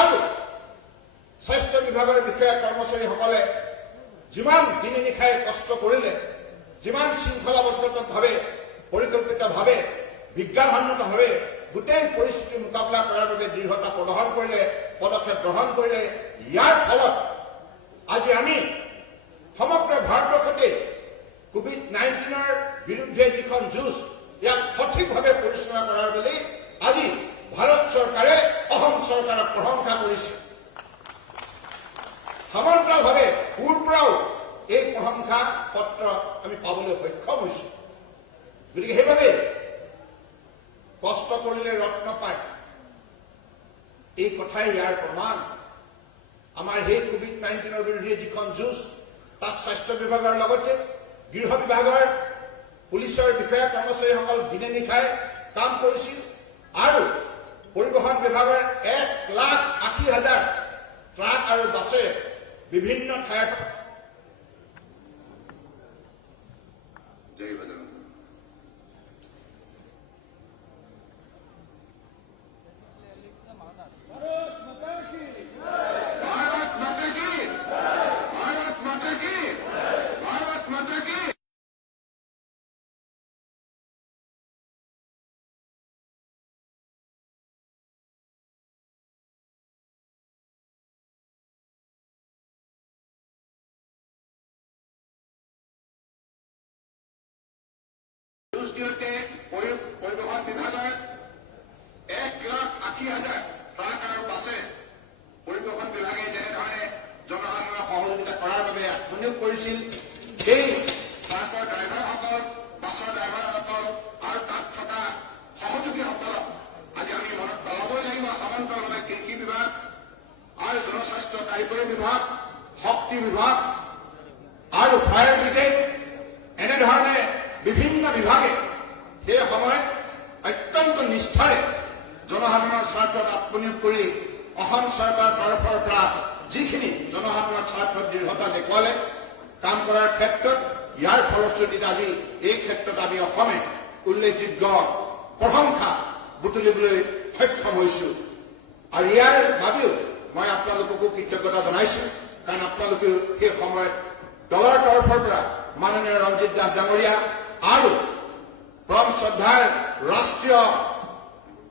আৰু স্বাস্থ্য বিভাগৰ বিষয়া কৰ্মচাৰীসকলে যিমান দিনে নিশাই কষ্ট কৰিলে, যিমান শৃংখলাবদ্ধভাৱে পৰিকল্পিতভাৱে বিজ্ঞানসন্মতভাৱে গোটেই পৰিস্থিতি মোকাবিলা কৰাৰ বাবে দৃঢ়তা প্ৰদৰ্শন কৰিলে, পদক্ষেপ গ্ৰহণ কৰিলে। ইয়াৰ ফলত আজি আমি সমগ্ৰ ভাৰতবৰ্ষতে COVID-19ৰ বিৰুদ্ধে যিখন যুঁজ, ইয়াক সঠিকভাৱে পৰিচালনা কৰাৰ বাবে আজি ভাৰত চৰকাৰে অসম চৰকাৰক প্ৰশংসা কৰিছে। সমান্তৰালভাৱে পূৰ্বৰ পৰাও এই প্ৰশংসা পত্ৰ আমি পাবলৈ সক্ষম হৈছো। গতিকে সেইবাবে কষ্ট কৰিলে ৰত্ন পায়, এই কথাই ইয়াৰ প্ৰমাণ। আমাৰ সেই COVID-19ৰ বিৰুদ্ধে যিখন যুঁজ, তাত স্বাস্থ্য বিভাগৰ লগতে গৃহ বিভাগৰ পুলিচৰ বিষয়া কৰ্মচাৰীসকল দিনে নিশাই কাম কৰিছিল আৰু পৰিবহণ বিভাগৰ 1,80,000 ট্ৰাক আৰু বাছে বিভিন্ন ঠাইত পৰিবহণ বিভাগৰ 1,80,000 ট্ৰাক আৰু বাছে পৰিবহণ বিভাগে যেনেধৰণে জনসাধাৰণৰ সহযোগিতা কৰাৰ বাবে আত্মনিয়োগ কৰিছিল, সেই ট্ৰাকৰ ড্ৰাইভাৰসকল, বাছৰ ড্ৰাইভাৰসকল আৰু তাত থকা সহযোগীসকলক আজি আমি মনত পেলাবই লাগিব। সমান্তৰালভাৱে কৃষি বিভাগ আৰু জনস্বাস্থ্য কাৰিকৰী বিভাগ, শক্তি বিভাগ আৰু ফায়াৰ ব্ৰিগেড এনেধৰণে বিভিন্ন বিভাগে সেই সময়ত অত্যন্ত নিষ্ঠাৰে জনসাধাৰণৰ স্বাৰ্থত আত্মনিয়োগ কৰি অসম চৰকাৰৰ তৰফৰ পৰা যিখিনি জনসাধাৰণৰ স্বাৰ্থত দৃঢ়তা দেখুৱালে কাম কৰাৰ ক্ষেত্ৰত, ইয়াৰ ফলশ্ৰুতিত আজি এই ক্ষেত্ৰত আমি অসমে উল্লেখযোগ্য প্ৰশংসা বুটলিবলৈ সক্ষম হৈছো। আৰু ইয়াৰ বাবেও মই আপোনালোককো কৃতজ্ঞতা জনাইছো, কাৰণ আপোনালোকেও সেই সময়ত দলৰ তৰফৰ পৰা মাননীয় ৰঞ্জিত দাস ডাঙৰীয়া আৰু পৰম শ্ৰদ্ধাৰ ৰাষ্ট্ৰীয়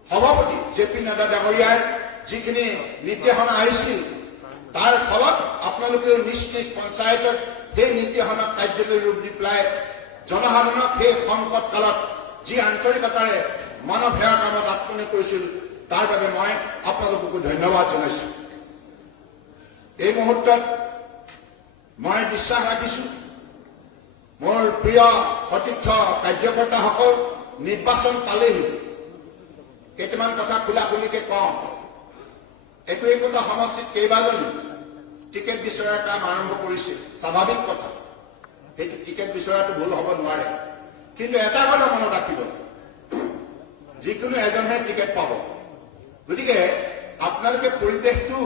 সভাপতি JP নাড্ডা ডাঙৰীয়াৰ যিখিনি নিৰ্দেশনা আহিছিল, তাৰ ফলত আপোনালোকেও নিজ নিজ পঞ্চায়তত সেই নিৰ্দেশনাক কাৰ্যকৰী ৰূপ দি পেলাই জনসাধাৰণক সেই সংকট কালত যি আন্তৰিকতাৰে মানৱ সেৱাৰ কামত আত্মনিয়োগ কৰিছিল, তাৰ বাবে মই আপোনালোককো ধন্যবাদ জনাইছো। এই মুহূৰ্তত মই বিশ্বাস ৰাখিছো মোৰ প্ৰিয় সতীৰ্থ কাৰ্যকৰ্তাসকল নিৰ্বাচন পালেহি কেইটামান কথা খোলাখুলিকে কওঁ। একোটা সমষ্টিত কেইবাজনো টিকেট বিচৰাৰ কাম আৰম্ভ কৰিছে, স্বাভাৱিক কথা। সেইটো টিকেট বিচৰাটো ভুল হ'ব নোৱাৰে, কিন্তু এটা কথা মনত ৰাখিব, যিকোনো এজনহে টিকেট পাব। গতিকে আপোনালোকে পৰিৱেশটো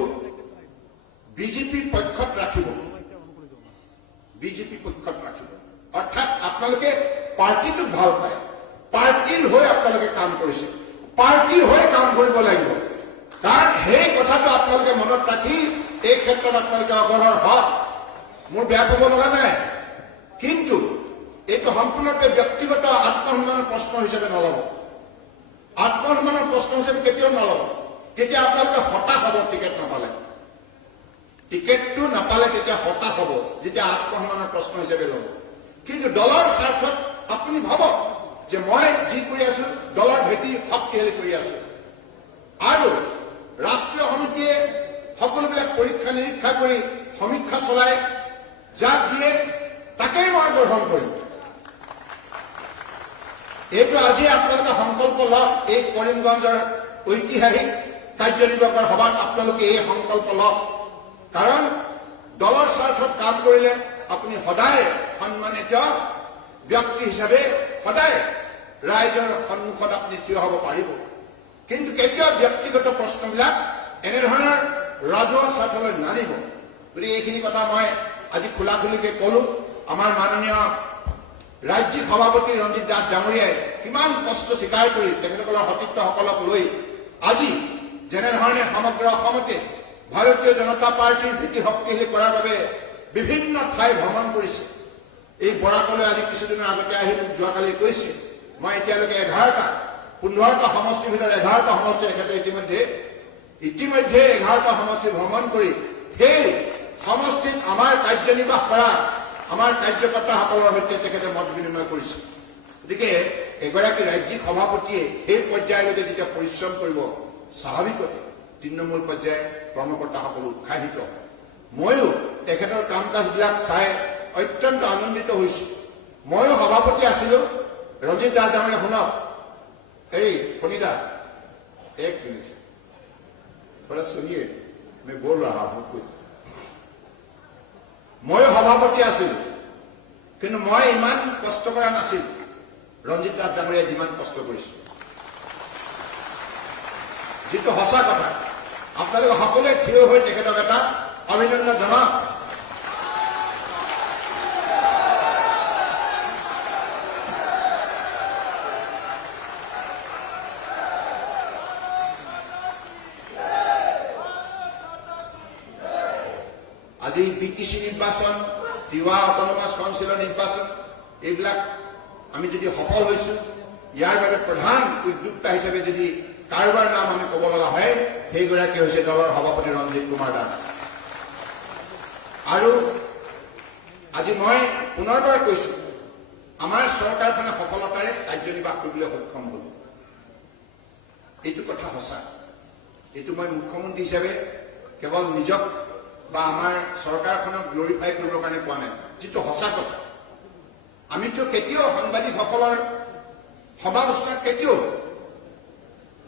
বিজেপিৰ পক্ষত ৰাখিব, বিজেপি পক্ষত ৰাখিব। অৰ্থাৎ আপোনালোকে পাৰ্টিটোক ভাল পায়, পাৰ্টিৰ হৈ আপোনালোকে কাম কৰিছে, পাৰ্টিৰ হৈ কাম কৰিব লাগিব। কাৰণ সেই কথাটো আপোনালোকে মনত ৰাখি এই ক্ষেত্ৰত আপোনালোকে অগ্ৰসৰ হওক। মোৰ বেয়া পাব লগা নাই, কিন্তু এইটো সম্পূৰ্ণৰূপে ব্যক্তিগত আত্মসন্মানৰ প্ৰশ্ন হিচাপে নলব, আত্মসন্মানৰ প্ৰশ্ন হিচাপে কেতিয়াও নলব। তেতিয়া আপোনালোকে হতাশ হ'ব টিকেট নাপালে, টিকেটটো নাপালে তেতিয়া হতাশ হ'ব, যেতিয়া আত্মসন্মানৰ প্ৰশ্ন হিচাপে ল'ব। কিন্তু দলৰ স্বাৰ্থত আপুনি ভাবক যে মই যি কৰি আছো দলৰ ভেটি শক্তিশালী কৰি আছো, আৰু ৰাষ্ট্ৰীয় সমিতিয়ে সকলোবিলাক পৰীক্ষা নিৰীক্ষা কৰি সমীক্ষা চলাই যাক দিয়ে তাকেই মই গ্ৰহণ কৰিম। এইটো আজি আপোনালোকে সংকল্প লওক, এই কৰিমগঞ্জৰ ঐতিহাসিক কাৰ্যনিৰ্বাহকৰ সভাত আপোনালোকে এই সংকল্প লওক। কাৰণ দলৰ স্বাৰ্থত কাম কৰিলে আপুনি সদায় সন্মানিত ব্যক্তি হিচাপে সদায় ৰাইজৰ সন্মুখত আপুনি থিয় হ'ব পাৰিব। কিন্তু কেতিয়াও ব্যক্তিগত প্ৰশ্নবিলাক এনেধৰণৰ ৰাজহুৱা স্বাৰ্থলৈ নানিব। গতিকে এইখিনি কথা মই আজি খোলাখুলিকে কলো। আমাৰ মাননীয় ৰাজ্যিক সভাপতি ৰঞ্জিত দাস ডাঙৰীয়াই কিমান কষ্ট স্বীকাৰ কৰি তেখেতসকলৰ সতীৰ্থসকলক লৈ আজি যেনেধৰণে সমগ্ৰ অসমতে ভাৰতীয় জনতা পাৰ্টীৰ ভেটি শক্তিশালী কৰাৰ বাবে বিভিন্ন ঠাই ভ্ৰমণ কৰিছে। এই বৰাকলৈ আজি কিছুদিনৰ আগতে আহি মোক যোৱাকালি কৈছে, মই এতিয়ালৈকে 15টা সমষ্টিৰ ভিতৰত 11টা সমষ্টি তেখেতে ইতিমধ্যে 11টা সমষ্টি ভ্ৰমণ কৰি সেই সমষ্টিত আমাৰ কাৰ্যনিৰ্বাহ কৰা আমাৰ কাৰ্যকৰ্তাসকলৰ সৈতে তেখেতে মত বিনিময় কৰিছে। গতিকে এগৰাকী ৰাজ্যিক সভাপতিয়ে সেই পৰ্যায়লৈকে যেতিয়া পৰিশ্ৰম কৰিব, স্বাভাৱিকতে তৃণমূল পৰ্যায়ে কৰ্মকৰ্তাসকল উৎসাহিত। ময়ো তেখেতৰ কাম কাজবিলাক চাই অত্যন্ত আনন্দিত হৈছো। ময়ো সভাপতি আছিলো। ৰঞ্জিত দাস ডাঙৰীয়া শুনক, এই শনিদা এক মিনিট थोड़ा सुनिए, मैं बोल रहा हूं कुछ। ময়ো সভাপতি আছিলো, কিন্তু মই ইমান কষ্ট কৰা নাছিল ৰঞ্জিত দাস ডাঙৰীয়াই যিমান কষ্ট কৰিছিল। যিটো সঁচা কথা আপোনালোকে সকলোৱে থিয় হৈ তেখেতক এটা অভিনন্দন জনাওক। আজি BTC নিৰ্বাচন, তিৱা অটনমাছ কাউন্সিলৰ নিৰ্বাচন, এইবিলাক আমি যদি সফল হৈছো, ইয়াৰ বাবে প্ৰধান উদ্যোক্তা হিচাপে যদি কাৰোবাৰ নাম আমি ক'ব লগা হয়, সেইগৰাকী হৈছে দলৰ সভাপতি ৰঞ্জিত কুমাৰ দাস। আৰু আজি মই পুনৰবাৰ কৈছো, আমাৰ চৰকাৰখনে সফলতাৰে কাৰ্যনিৰ্বাহ কৰিবলৈ সক্ষম হ'ল। এইটো কথা সঁচা। এইটো মই মুখ্যমন্ত্ৰী হিচাপে কেৱল নিজক বা আমাৰ চৰকাৰখনক গ্লৰিফাই কৰিবৰ কাৰণে কোৱা নাই, যিটো সঁচা কথা। আমিতো কেতিয়াও সাংবাদিকসকলৰ সমালোচনা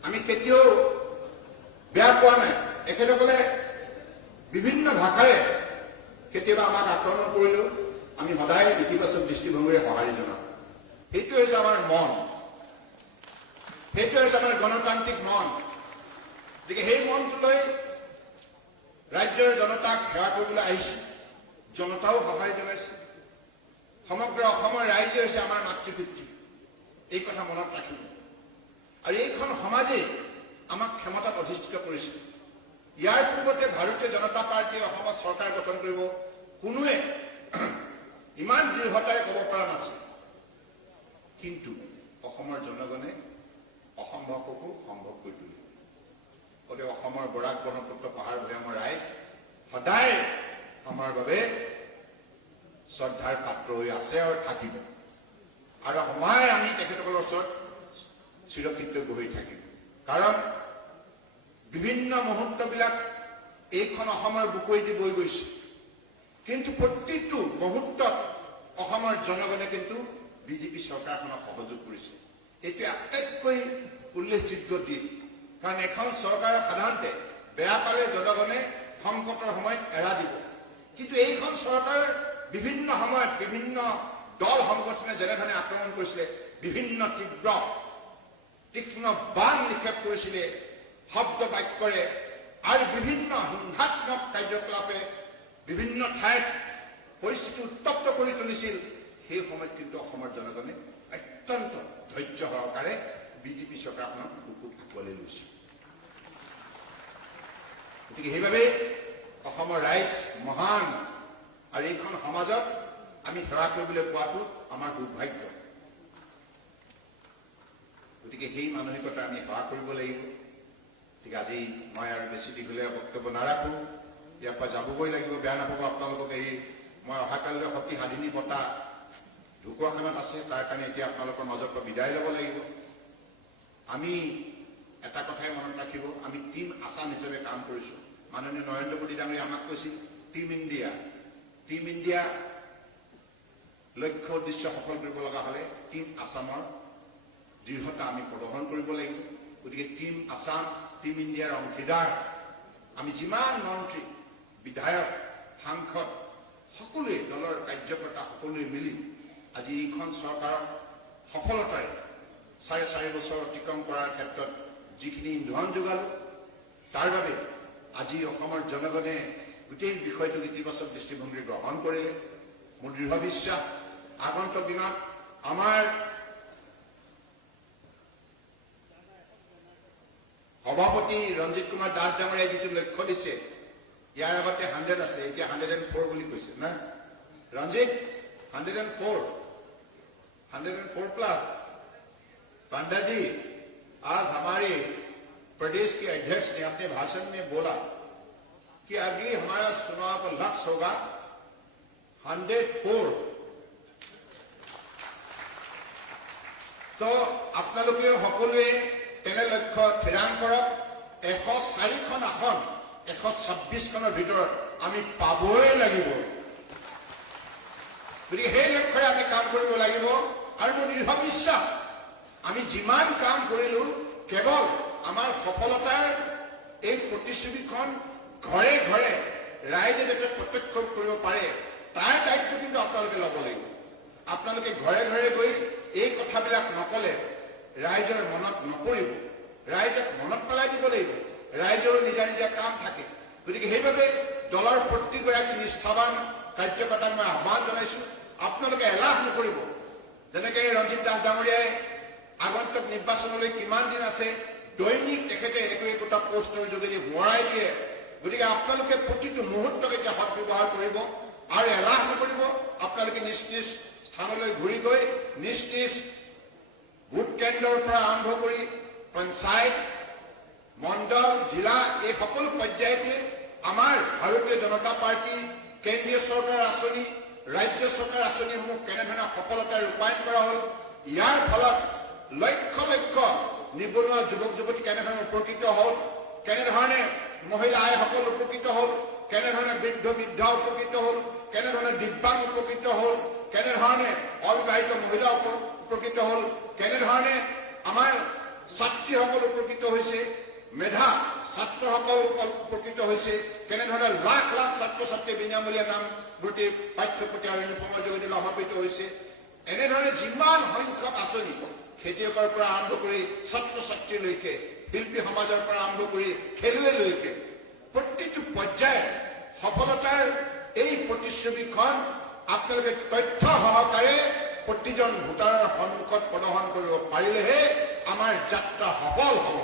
আমি কেতিয়াও বেয়া পোৱা নাই। এখেতসকলে বিভিন্ন ভাষাৰে কেতিয়াবা আমাক আক্ৰমণ কৰিলেও আমি সদায় ইতিবাচক দৃষ্টিভংগীৰে সঁহাৰি জনাওঁ। সেইটো হৈছে আমাৰ মন, সেইটো হৈছে আমাৰ গণতান্ত্ৰিক মন। গতিকে সেই মনটোলৈ ৰাজ্যৰ জনতাক সেৱা কৰিবলৈ আহিছে, জনতাও সঁহাৰি জনাইছে। সমগ্ৰ অসমৰ ৰাইজে হৈছে আমাৰ মাতৃপিতৃ, এই কথা মনত ৰাখিব। আৰু এইখন সমাজেই আমাক ক্ষমতাত অধিষ্ঠিত কৰিছে। ইয়াৰ পূৰ্বতে ভাৰতীয় জনতা পাৰ্টীয়ে অসমত চৰকাৰ গঠন কৰিব কোনোৱে ইমান দৃঢ়তাৰে ক'ব পৰা নাছিল। কিন্তু অসমৰ জনগণে অসম্ভৱকো সম্ভৱ কৰি তুলিলে। গতিকে অসমৰ বৰাক ব্ৰহ্মপুত্ৰ পাহাৰ ভৈয়ামৰ ৰাইজ সদায় আমাৰ বাবে শ্ৰদ্ধাৰ পাত্ৰ হৈ আছে আৰু থাকিব। আৰু সদায় আমি তেখেতসকলৰ ওচৰত চিৰকৃতজ্ঞ হৈ থাকিম। কাৰণ বিভিন্ন মুহূৰ্তবিলাক এইখন অসমৰ বুকুৱেদি বৈ গৈছে, কিন্তু প্ৰতিটো মুহূৰ্তত অসমৰ জনগণে কিন্তু বিজেপি চৰকাৰখনক সহযোগ কৰিছে। এইটো আটাইতকৈ উল্লেখযোগ্য দিশ। কাৰণ এখন চৰকাৰে সাধাৰণতে বেয়া পালে জনগণে সংকটৰ সময়ত এৰা দিব, কিন্তু এইখন চৰকাৰৰ বিভিন্ন সময়ত বিভিন্ন দল সংগঠনে যেনেধৰণে আক্ৰমণ কৰিছিলে, বিভিন্ন তীক্ষ্ণ বাণ নিক্ষেপ কৰিছিলে শব্দ বাক্যৰে, আৰু বিভিন্ন হিংসাত্মক কাৰ্যকলাপে বিভিন্ন ঠাইত পৰিস্থিতি উত্তপ্ত কৰি তুলিছিল, সেই সময়ত কিন্তু অসমৰ জনগণে অত্যন্ত ধৈৰ্য সহকাৰে বিজেপি চৰকাৰখনক বুকুত আঁকোৱালি লৈছিল। গতিকে সেইবাবে অসমৰ ৰাইজ মহান, আৰু এইখন সমাজত আমি সেৱা কৰিবলৈ পোৱাটো আমাৰ দুৰ্ভাগ্য। গতিকে সেই মানসিকতা আমি সেৱা কৰিব লাগিব। গতিকে আজি মই আৰু বেছি দীঘলীয়া বক্তব্য নাৰাখো, ইয়াৰ পৰা যাবগৈ লাগিব। বেয়া নাপাব আপোনালোকক। মই অহাকালিলৈ সতী সাধিনী বঁটা ঢকুৱাখানাত আছে, তাৰ কাৰণে এতিয়া আপোনালোকৰ মাজৰ পৰা বিদায় ল'ব লাগিব। আমি এটা কথাই মনত ৰাখিব, আমি টিম আছাম হিচাপে কাম কৰিছো। মাননীয় নৰেন্দ্ৰ মোদী ডাঙৰীয়াই আমাক কৈছিল টিম ইণ্ডিয়া। টিম ইণ্ডিয়া লক্ষ্য উদ্দেশ্য সফল কৰিব লগা হলে টিম আছামৰ দৃঢ়তা আমি প্ৰদৰ্শন কৰিব লাগিব। গতিকে টিম আছাম, টিম ইণ্ডিয়াৰ অংশীদাৰ আমি যিমান মন্ত্ৰী, বিধায়ক, সাংসদ সকলোৱে, দলৰ কাৰ্যকৰ্তা সকলোৱে মিলি আজি এইখন চৰকাৰৰ সফলতাৰে 4.5 বছৰ অতিক্ৰম কৰাৰ ক্ষেত্ৰত যিখিনি ইন্ধন যোগালো, তাৰ বাবে আজি অসমৰ জনগণে গোটেই বিষয়টোক ইতিবাচক দৃষ্টিভংগী গ্ৰহণ কৰিলে। মোৰ দৃঢ় বিশ্বাস আগন্তুক দিনত আমাৰ সভাপতি ৰঞ্জিত কুমাৰ দাস ডাঙৰীয়াই যিটো লক্ষ্য দিছে, ইয়াৰ আগতে 100 আছে, এতিয়া 104 বুলি কৈছে না ৰঞ্জিত? 104 प्लस। पांडा जी, आज हमारे प्रदेश के अध्यक्ष ने अपने भाषण में बोला कि अभी हमारा चुनाव का लक्ष्य होगा 104। तो আপোনালোকে সকলোৱে তেনে লক্ষ্য থিৰাং কৰক। 104খন আসন 126খনৰ ভিতৰত আমি পাবই লাগিব। গতিকে সেই লক্ষ্যৰে আমি কাম কৰিব লাগিব। আৰু মোৰ দৃঢ় বিশ্বাস আমি যিমান কাম কৰিলো, কেৱল আমাৰ সফলতাৰ এই প্ৰতিশ্ৰুতিখন ঘৰে ঘৰে ৰাইজে যাতে প্ৰত্যক্ষ কৰিব পাৰে, তাৰ দায়িত্ব কিন্তু আপোনালোকে ল'ব লাগিব। আপোনালোকে ঘৰে ঘৰে গৈ এই কথাবিলাক নকলে ৰাইজৰ মনত নপৰিব। ৰাইজক মনত পেলাই দিব লাগিব ৰাইজৰ নিজা নিজা কাম থাকে। গতিকে সেইবাবে দলৰ প্ৰতিগৰাকী নিষ্ঠাবান কাৰ্যকৰ্তাক মই আহ্বান জনাইছো, আপোনালোকে এলাহ নকৰিব। যেনেকে ৰঞ্জিত দাস ডাঙৰীয়াই আগন্তুক নিৰ্বাচনলৈ কিমান দিন আছে দৈনিক তেখেতে একো একোটা পোষ্টৰ যোগেদি সোঁৱৰাই দিয়ে। গতিকে আপোনালোকে প্ৰতিটো মুহূৰ্তকে এতিয়া সৎ ব্যৱহাৰ কৰিব আৰু এলাহ নকৰিব। আপোনালোকে নিজ নিজ স্থানলৈ ঘূৰি গৈ নিজ নিজ ভোট কেন্দ্ৰৰ পৰা আৰম্ভ কৰি পঞ্চায়ত, মণ্ডল, জিলা এই সকলো পৰ্যায়তে আমাৰ ভাৰতীয় জনতা পাৰ্টীৰ কেন্দ্ৰীয় চৰকাৰ আঁচনি, ৰাজ্য চৰকাৰ আঁচনিসমূহ কেনেধৰণে সফলতাৰে ৰূপায়ণ কৰা হ'ল, ইয়াৰ ফলত লক্ষ লক্ষ নিবনুৱা যুৱক যুৱতী কেনেধৰণে উপকৃত হ'ল, কেনেধৰণে মহিলা আইসকল উপকৃত হ'ল, কেনেধৰণে বৃদ্ধ বৃদ্ধা উপকৃত হ'ল, কেনেধৰণে দিব্যাংগ উপকৃত হ'ল, কেনেধৰণে অবিবাহিত মহিলা উপকৃত হ'ল, কেনেধৰণে আমাৰ ছাত্ৰীসকল উপকৃত হৈছে, মেধা ছাত্ৰসকল উপকৃত হৈছে, কেনেধৰণে লাখ লাখ ছাত্ৰ ছাত্ৰী বিনামূলীয়া নামভৰ্তি পাঠ্যপুথি আৰু ইউনিফৰ্মৰ যোগেদি লাভান্বিত হৈছে। এনেধৰণে যিমান সংখ্যক আঁচনি খেতিয়কৰ পৰা আৰম্ভ কৰি ছাত্ৰ ছাত্ৰীলৈকে, শিল্পী সমাজৰ পৰা আৰম্ভ কৰি খেলুৱৈলৈকে প্ৰতিটো পৰ্যায়ত সফলতাৰ এই প্ৰতিচ্ছবিখন আপোনালোকে তথ্য সহকাৰে প্ৰতিজন ভোটাৰৰ সন্মুখত প্ৰদৰ্শন কৰিব পাৰিলেহে আমাৰ যাত্ৰা সফল হ'ব।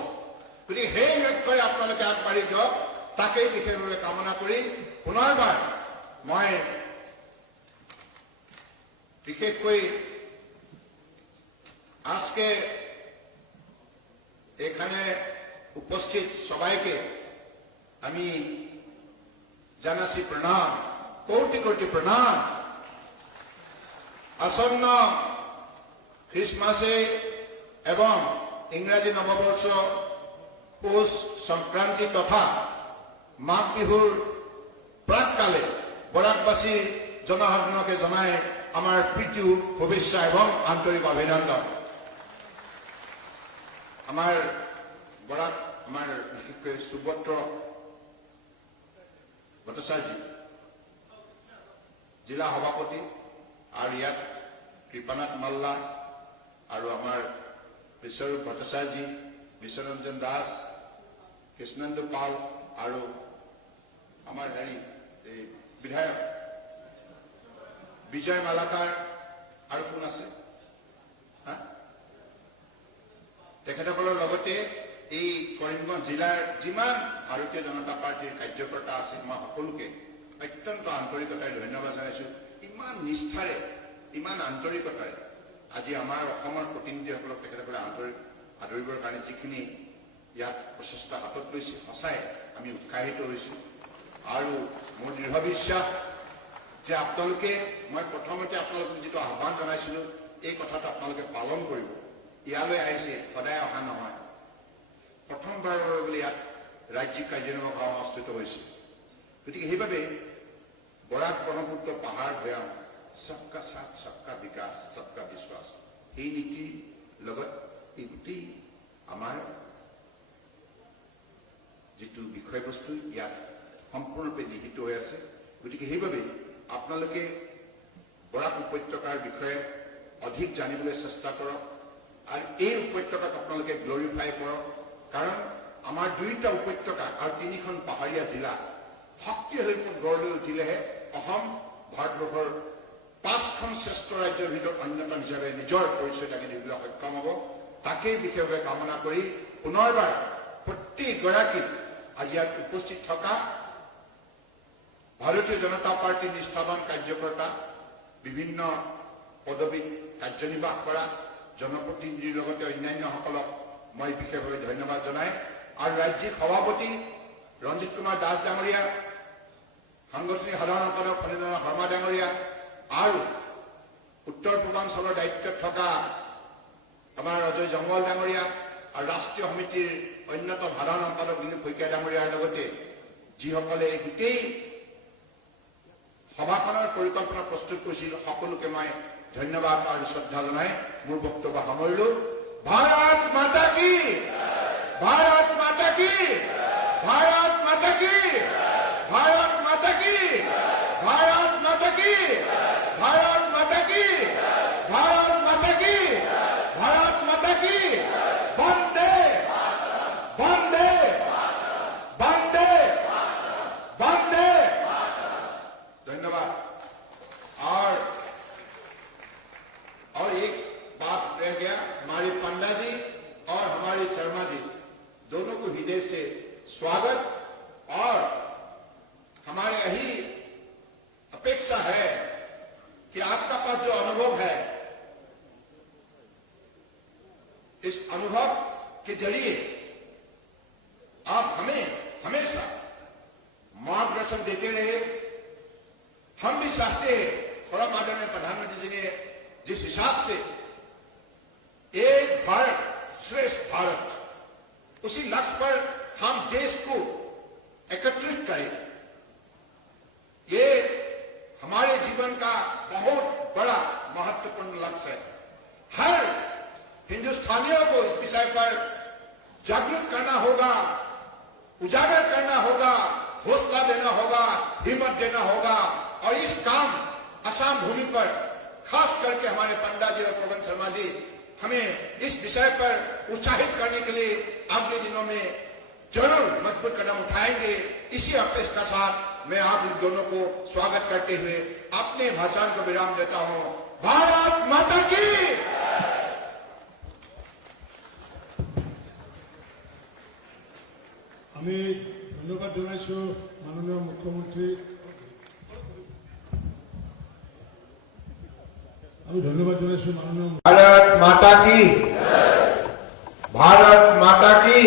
গতিকে সেই লক্ষ্যৰে আপোনালোকে আগবাঢ়ি যাওক, তাকেই বিশেষভাৱে কামনা কৰি পুনৰবাৰ মই বিশেষকৈ আজকে এখানে উপস্থিত সবাইকে আমি জানাচ্ছি প্রণাম, কোটি কোটি প্রণাম। আসন্ন খ্রিসমাসে এবং ইংরাজী নববর্ষ পৌষ সংক্রান্তি তথা মাঘ বিহুর প্রাককালে বরাকবাসী জনসাধারণকে জানাই আমার প্রীতি শুভেচ্ছা এবং আন্তরিক অভিনন্দন। আমার বরাক আমার বিশেষকৈ সুভদ্র ভট্টাচাৰ্য জিলা সভাপতি আৰু ইয়াত কৃপানাথ মাল্লা আৰু আমাৰ বিশ্বৰূপ ভট্টাচাৰ্য, বিশ্বৰঞ্জন দাস, কৃষ্ণেন্দু পাল আৰু আমাৰ বিধায়ক বিজয় মালাকাৰ আৰু কোন আছে তেখেতসকলৰ লগতে এই কৰিমগঞ্জ জিলাৰ যিমান ভাৰতীয় জনতা পাৰ্টীৰ কাৰ্যকৰ্তা আছে মই সকলোকে অত্যন্ত আন্তৰিকতাৰে ধন্যবাদ জনাইছো। ইমান নিষ্ঠাৰে, ইমান আন্তৰিকতাৰে আজি আমাৰ অসমৰ প্ৰতিনিধিসকলক তেখেতসকলে আদৰিবৰ কাৰণে যিখিনি ইয়াত প্ৰচেষ্টা হাতত লৈছে, সঁচাই আমি উৎসাহিত হৈছো। আৰু মোৰ দৃঢ় বিশ্বাস যে আপোনালোকে, মই প্ৰথমতে আপোনালোকক যিটো আহ্বান জনাইছিলো এই কথাটো আপোনালোকে পালন কৰিব। ইয়ালৈ আহিছে, সদায় অহা নহয়। প্ৰথমবাৰৰ বাবে বোলে ইয়াত ৰাজ্যিক কাৰ্যনিৰ্বাহক সভা অনুষ্ঠিত হৈছে। গতিকে সেইবাবে বৰাক ব্ৰহ্মপুত্ৰ পাহাৰ ভৈয়াম সবকা সাথ সবকা বিকাশ সবকা বিশ্বাস এই নীতিৰ লগত এই গোটেই আমাৰ যিটো বিষয়বস্তু ইয়াত সম্পূৰ্ণৰূপে নিহিত হৈ আছে। গতিকে সেইবাবে আপোনালোকে বৰাক উপত্যকাৰ বিষয়ে অধিক জানিবলৈ চেষ্টা কৰক আৰু এই উপত্যকাক আপোনালোকে গ্লৰিফাই কৰক। কাৰণ আমাৰ দুইটা উপত্যকা আৰু তিনিখন পাহাৰীয়া জিলা শক্তিশালী গঢ় লৈ উঠিলেহে অসম ভাৰতবৰ্ষৰ 5খন শ্ৰেষ্ঠ ৰাজ্যৰ ভিতৰত অন্যতম হিচাপে নিজৰ পৰিচয় দাঙি দিবলৈ সক্ষম হ'ব। তাকেই বিশেষভাৱে কামনা কৰি পুনৰবাৰ প্ৰত্যেকগৰাকী আজি ইয়াত উপস্থিত থকা ভাৰতীয় জনতা পাৰ্টীৰ নিষ্ঠাবান কাৰ্যকৰ্তা, বিভিন্ন পদবীত কাৰ্যনিৰ্বাহ কৰা জনপ্ৰতিনিধিৰ লগতে অন্যান্যসকলক মই বিশেষভাৱে ধন্যবাদ জনাই আৰু ৰাজ্যিক সভাপতি ৰঞ্জিত কুমাৰ দাস ডাঙৰীয়া, সাংগঠনিক সাধাৰণ সম্পাদক ফণীন্দ্ৰ শৰ্মা ডাঙৰীয়া আৰু উত্তৰ পূৰ্বাঞ্চলৰ দায়িত্বত থকা আমাৰ অজয় জংৱাল ডাঙৰীয়া আৰু ৰাষ্ট্ৰীয় সমিতিৰ অন্যতম সাধাৰণ সম্পাদক দিলীপ শইকীয়া ডাঙৰীয়াৰ লগতে যিসকলে গোটেই সভাখনৰ পৰিকল্পনা প্ৰস্তুত কৰিছিল সকলোকে মই ধন্যবাদ আৰু শ্ৰদ্ধা জনাই মোৰ বক্তব্য সামৰিলো। ভাৰত মাতা কি, ভাৰত মাতা কি, ভাৰত মাতা কি, ভাৰত মাতা কি, ভাৰত মাতা কি, ভাৰত মাতা কি, ভাৰত মাতা কি, ভাৰত মাতা কি, বন্দে বন্দে स्वागत और हमारे यही अपेक्षा है कि आपका पास जो अनुभव है, इस अनुभव के जरिए आप हमें हमेशा मार्गदर्शन देते रहे। हम भी चाहते हैं, थोड़ा माननीय प्रधानमंत्री जी ने जिस हिसाब से एक भारत श्रेष्ठ भारत, उसी लक्ष्य पर हम देश को एकत्रित करें। ये हमारे जीवन का बहुत बड़ा महत्वपूर्ण लक्ष्य है। हर हिंदुस्तानियों को इस विषय पर जागरूक करना होगा, उजागर करना होगा, हौसला देना होगा, हिम्मत देना होगा। और इस काम असम भूमि पर खास करके हमारे पंडा जी और पवन शर्मा जी हमें इस विषय पर उत्साहित करने के लिए अगले दिनों में जरूर मजबूत कदम उठाएंगे। इसी अपेक्षा के साथ मैं आप इन दोनों को स्वागत करते हुए अपने भाषण को विराम देता हूं। भारत माता की। আমি ধন্যবাদ জানাইছো মাননীয় মুখ্যমন্ত্রী। আমি ধন্যবাদ জানাইছো মাননীয় भारत माता की, भारत माता की।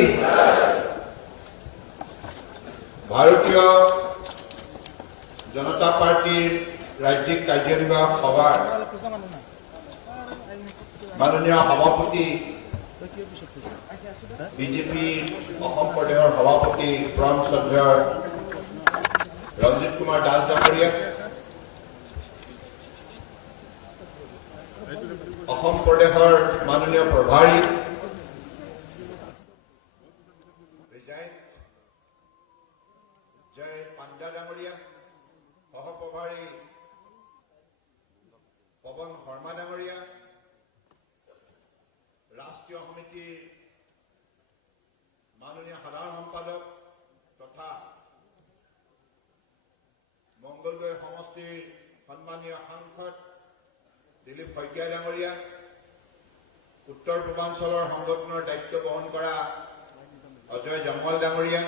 ভারতীয় জনতা পার্টির রাজ্যিক কার্যনির্বাহক সভার মাননীয় সভাপতি, বিজেপির অসম প্ৰদেশৰ সভাপতি পৰম শ্ৰদ্ধেয় ৰঞ্জিত কুমাৰ দাস ডাঙৰীয়া, অসম প্ৰদেশৰ মাননীয় প্ৰভাৰী জয় পাণ্ডা ডাঙৰীয়া, সহপ্ৰভাৰী পৱন শৰ্মা ডাঙৰীয়া, ৰাষ্ট্ৰীয় সমিতিৰ মাননীয় সাধাৰণ সম্পাদক তথা মংগলদৈ সমষ্টিৰ সন্মানীয় সাংসদ দিলীপ শইকীয়া ডাঙৰীয়া, উত্তৰ পূৰ্বাঞ্চলৰ সংগঠনৰ দায়িত্ব বহন কৰা অজয় জম্বল ডাঙৰীয়া,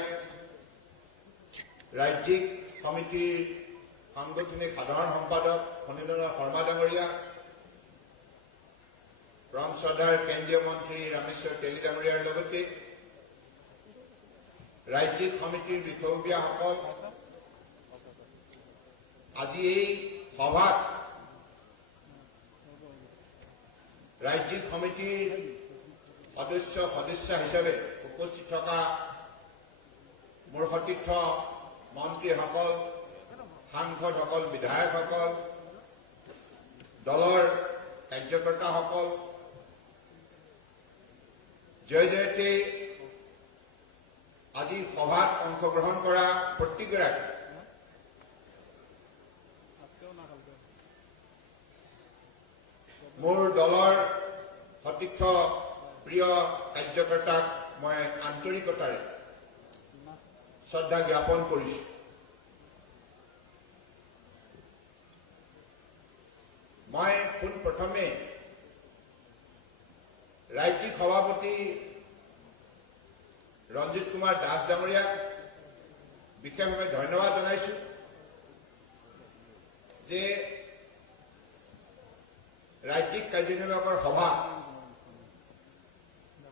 ৰাজ্যিক সমিতিৰ সাংগঠনিক সাধাৰণ সম্পাদক ফণীন্দ্ৰ শৰ্মা ডাঙৰীয়া, পৰম শ্ৰদ্ধাৰ কেন্দ্ৰীয় মন্ত্ৰী ৰামেশ্বৰ তেলী ডাঙৰীয়াৰ লগতে ৰাজ্যিক সমিতিৰ বিষয়ববীয়াসকল, আজি এই সভাত ৰাজ্যিক সমিতিৰ সদস্য হিচাপে উপস্থিত থকা মোৰ সতীৰ্থ মন্ত্ৰীসকল, সাংসদসকল, বিধায়কসকল, দলৰ কাৰ্যকৰ্তাসকল, জয় জয়তে আজি সভাত অংশগ্ৰহণ কৰা প্ৰত্যেকগৰাকী মোৰ দলৰ সতীৰ্থ প্ৰিয় কাৰ্যকৰ্তাক মই আন্তৰিকতাৰে শ্ৰদ্ধা জ্ঞাপন কৰিছো। মই পোনপ্ৰথমে ৰাজ্যিক সভাপতি ৰঞ্জিত কুমাৰ দাস ডাঙৰীয়াক বিশেষভাৱে ধন্যবাদ জনাইছো যে ৰাজ্যিক কাৰ্যনিৰ্বাহকৰ সভা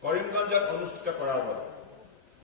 কৰিমগঞ্জত অনুষ্ঠিত কৰাৰ বাবে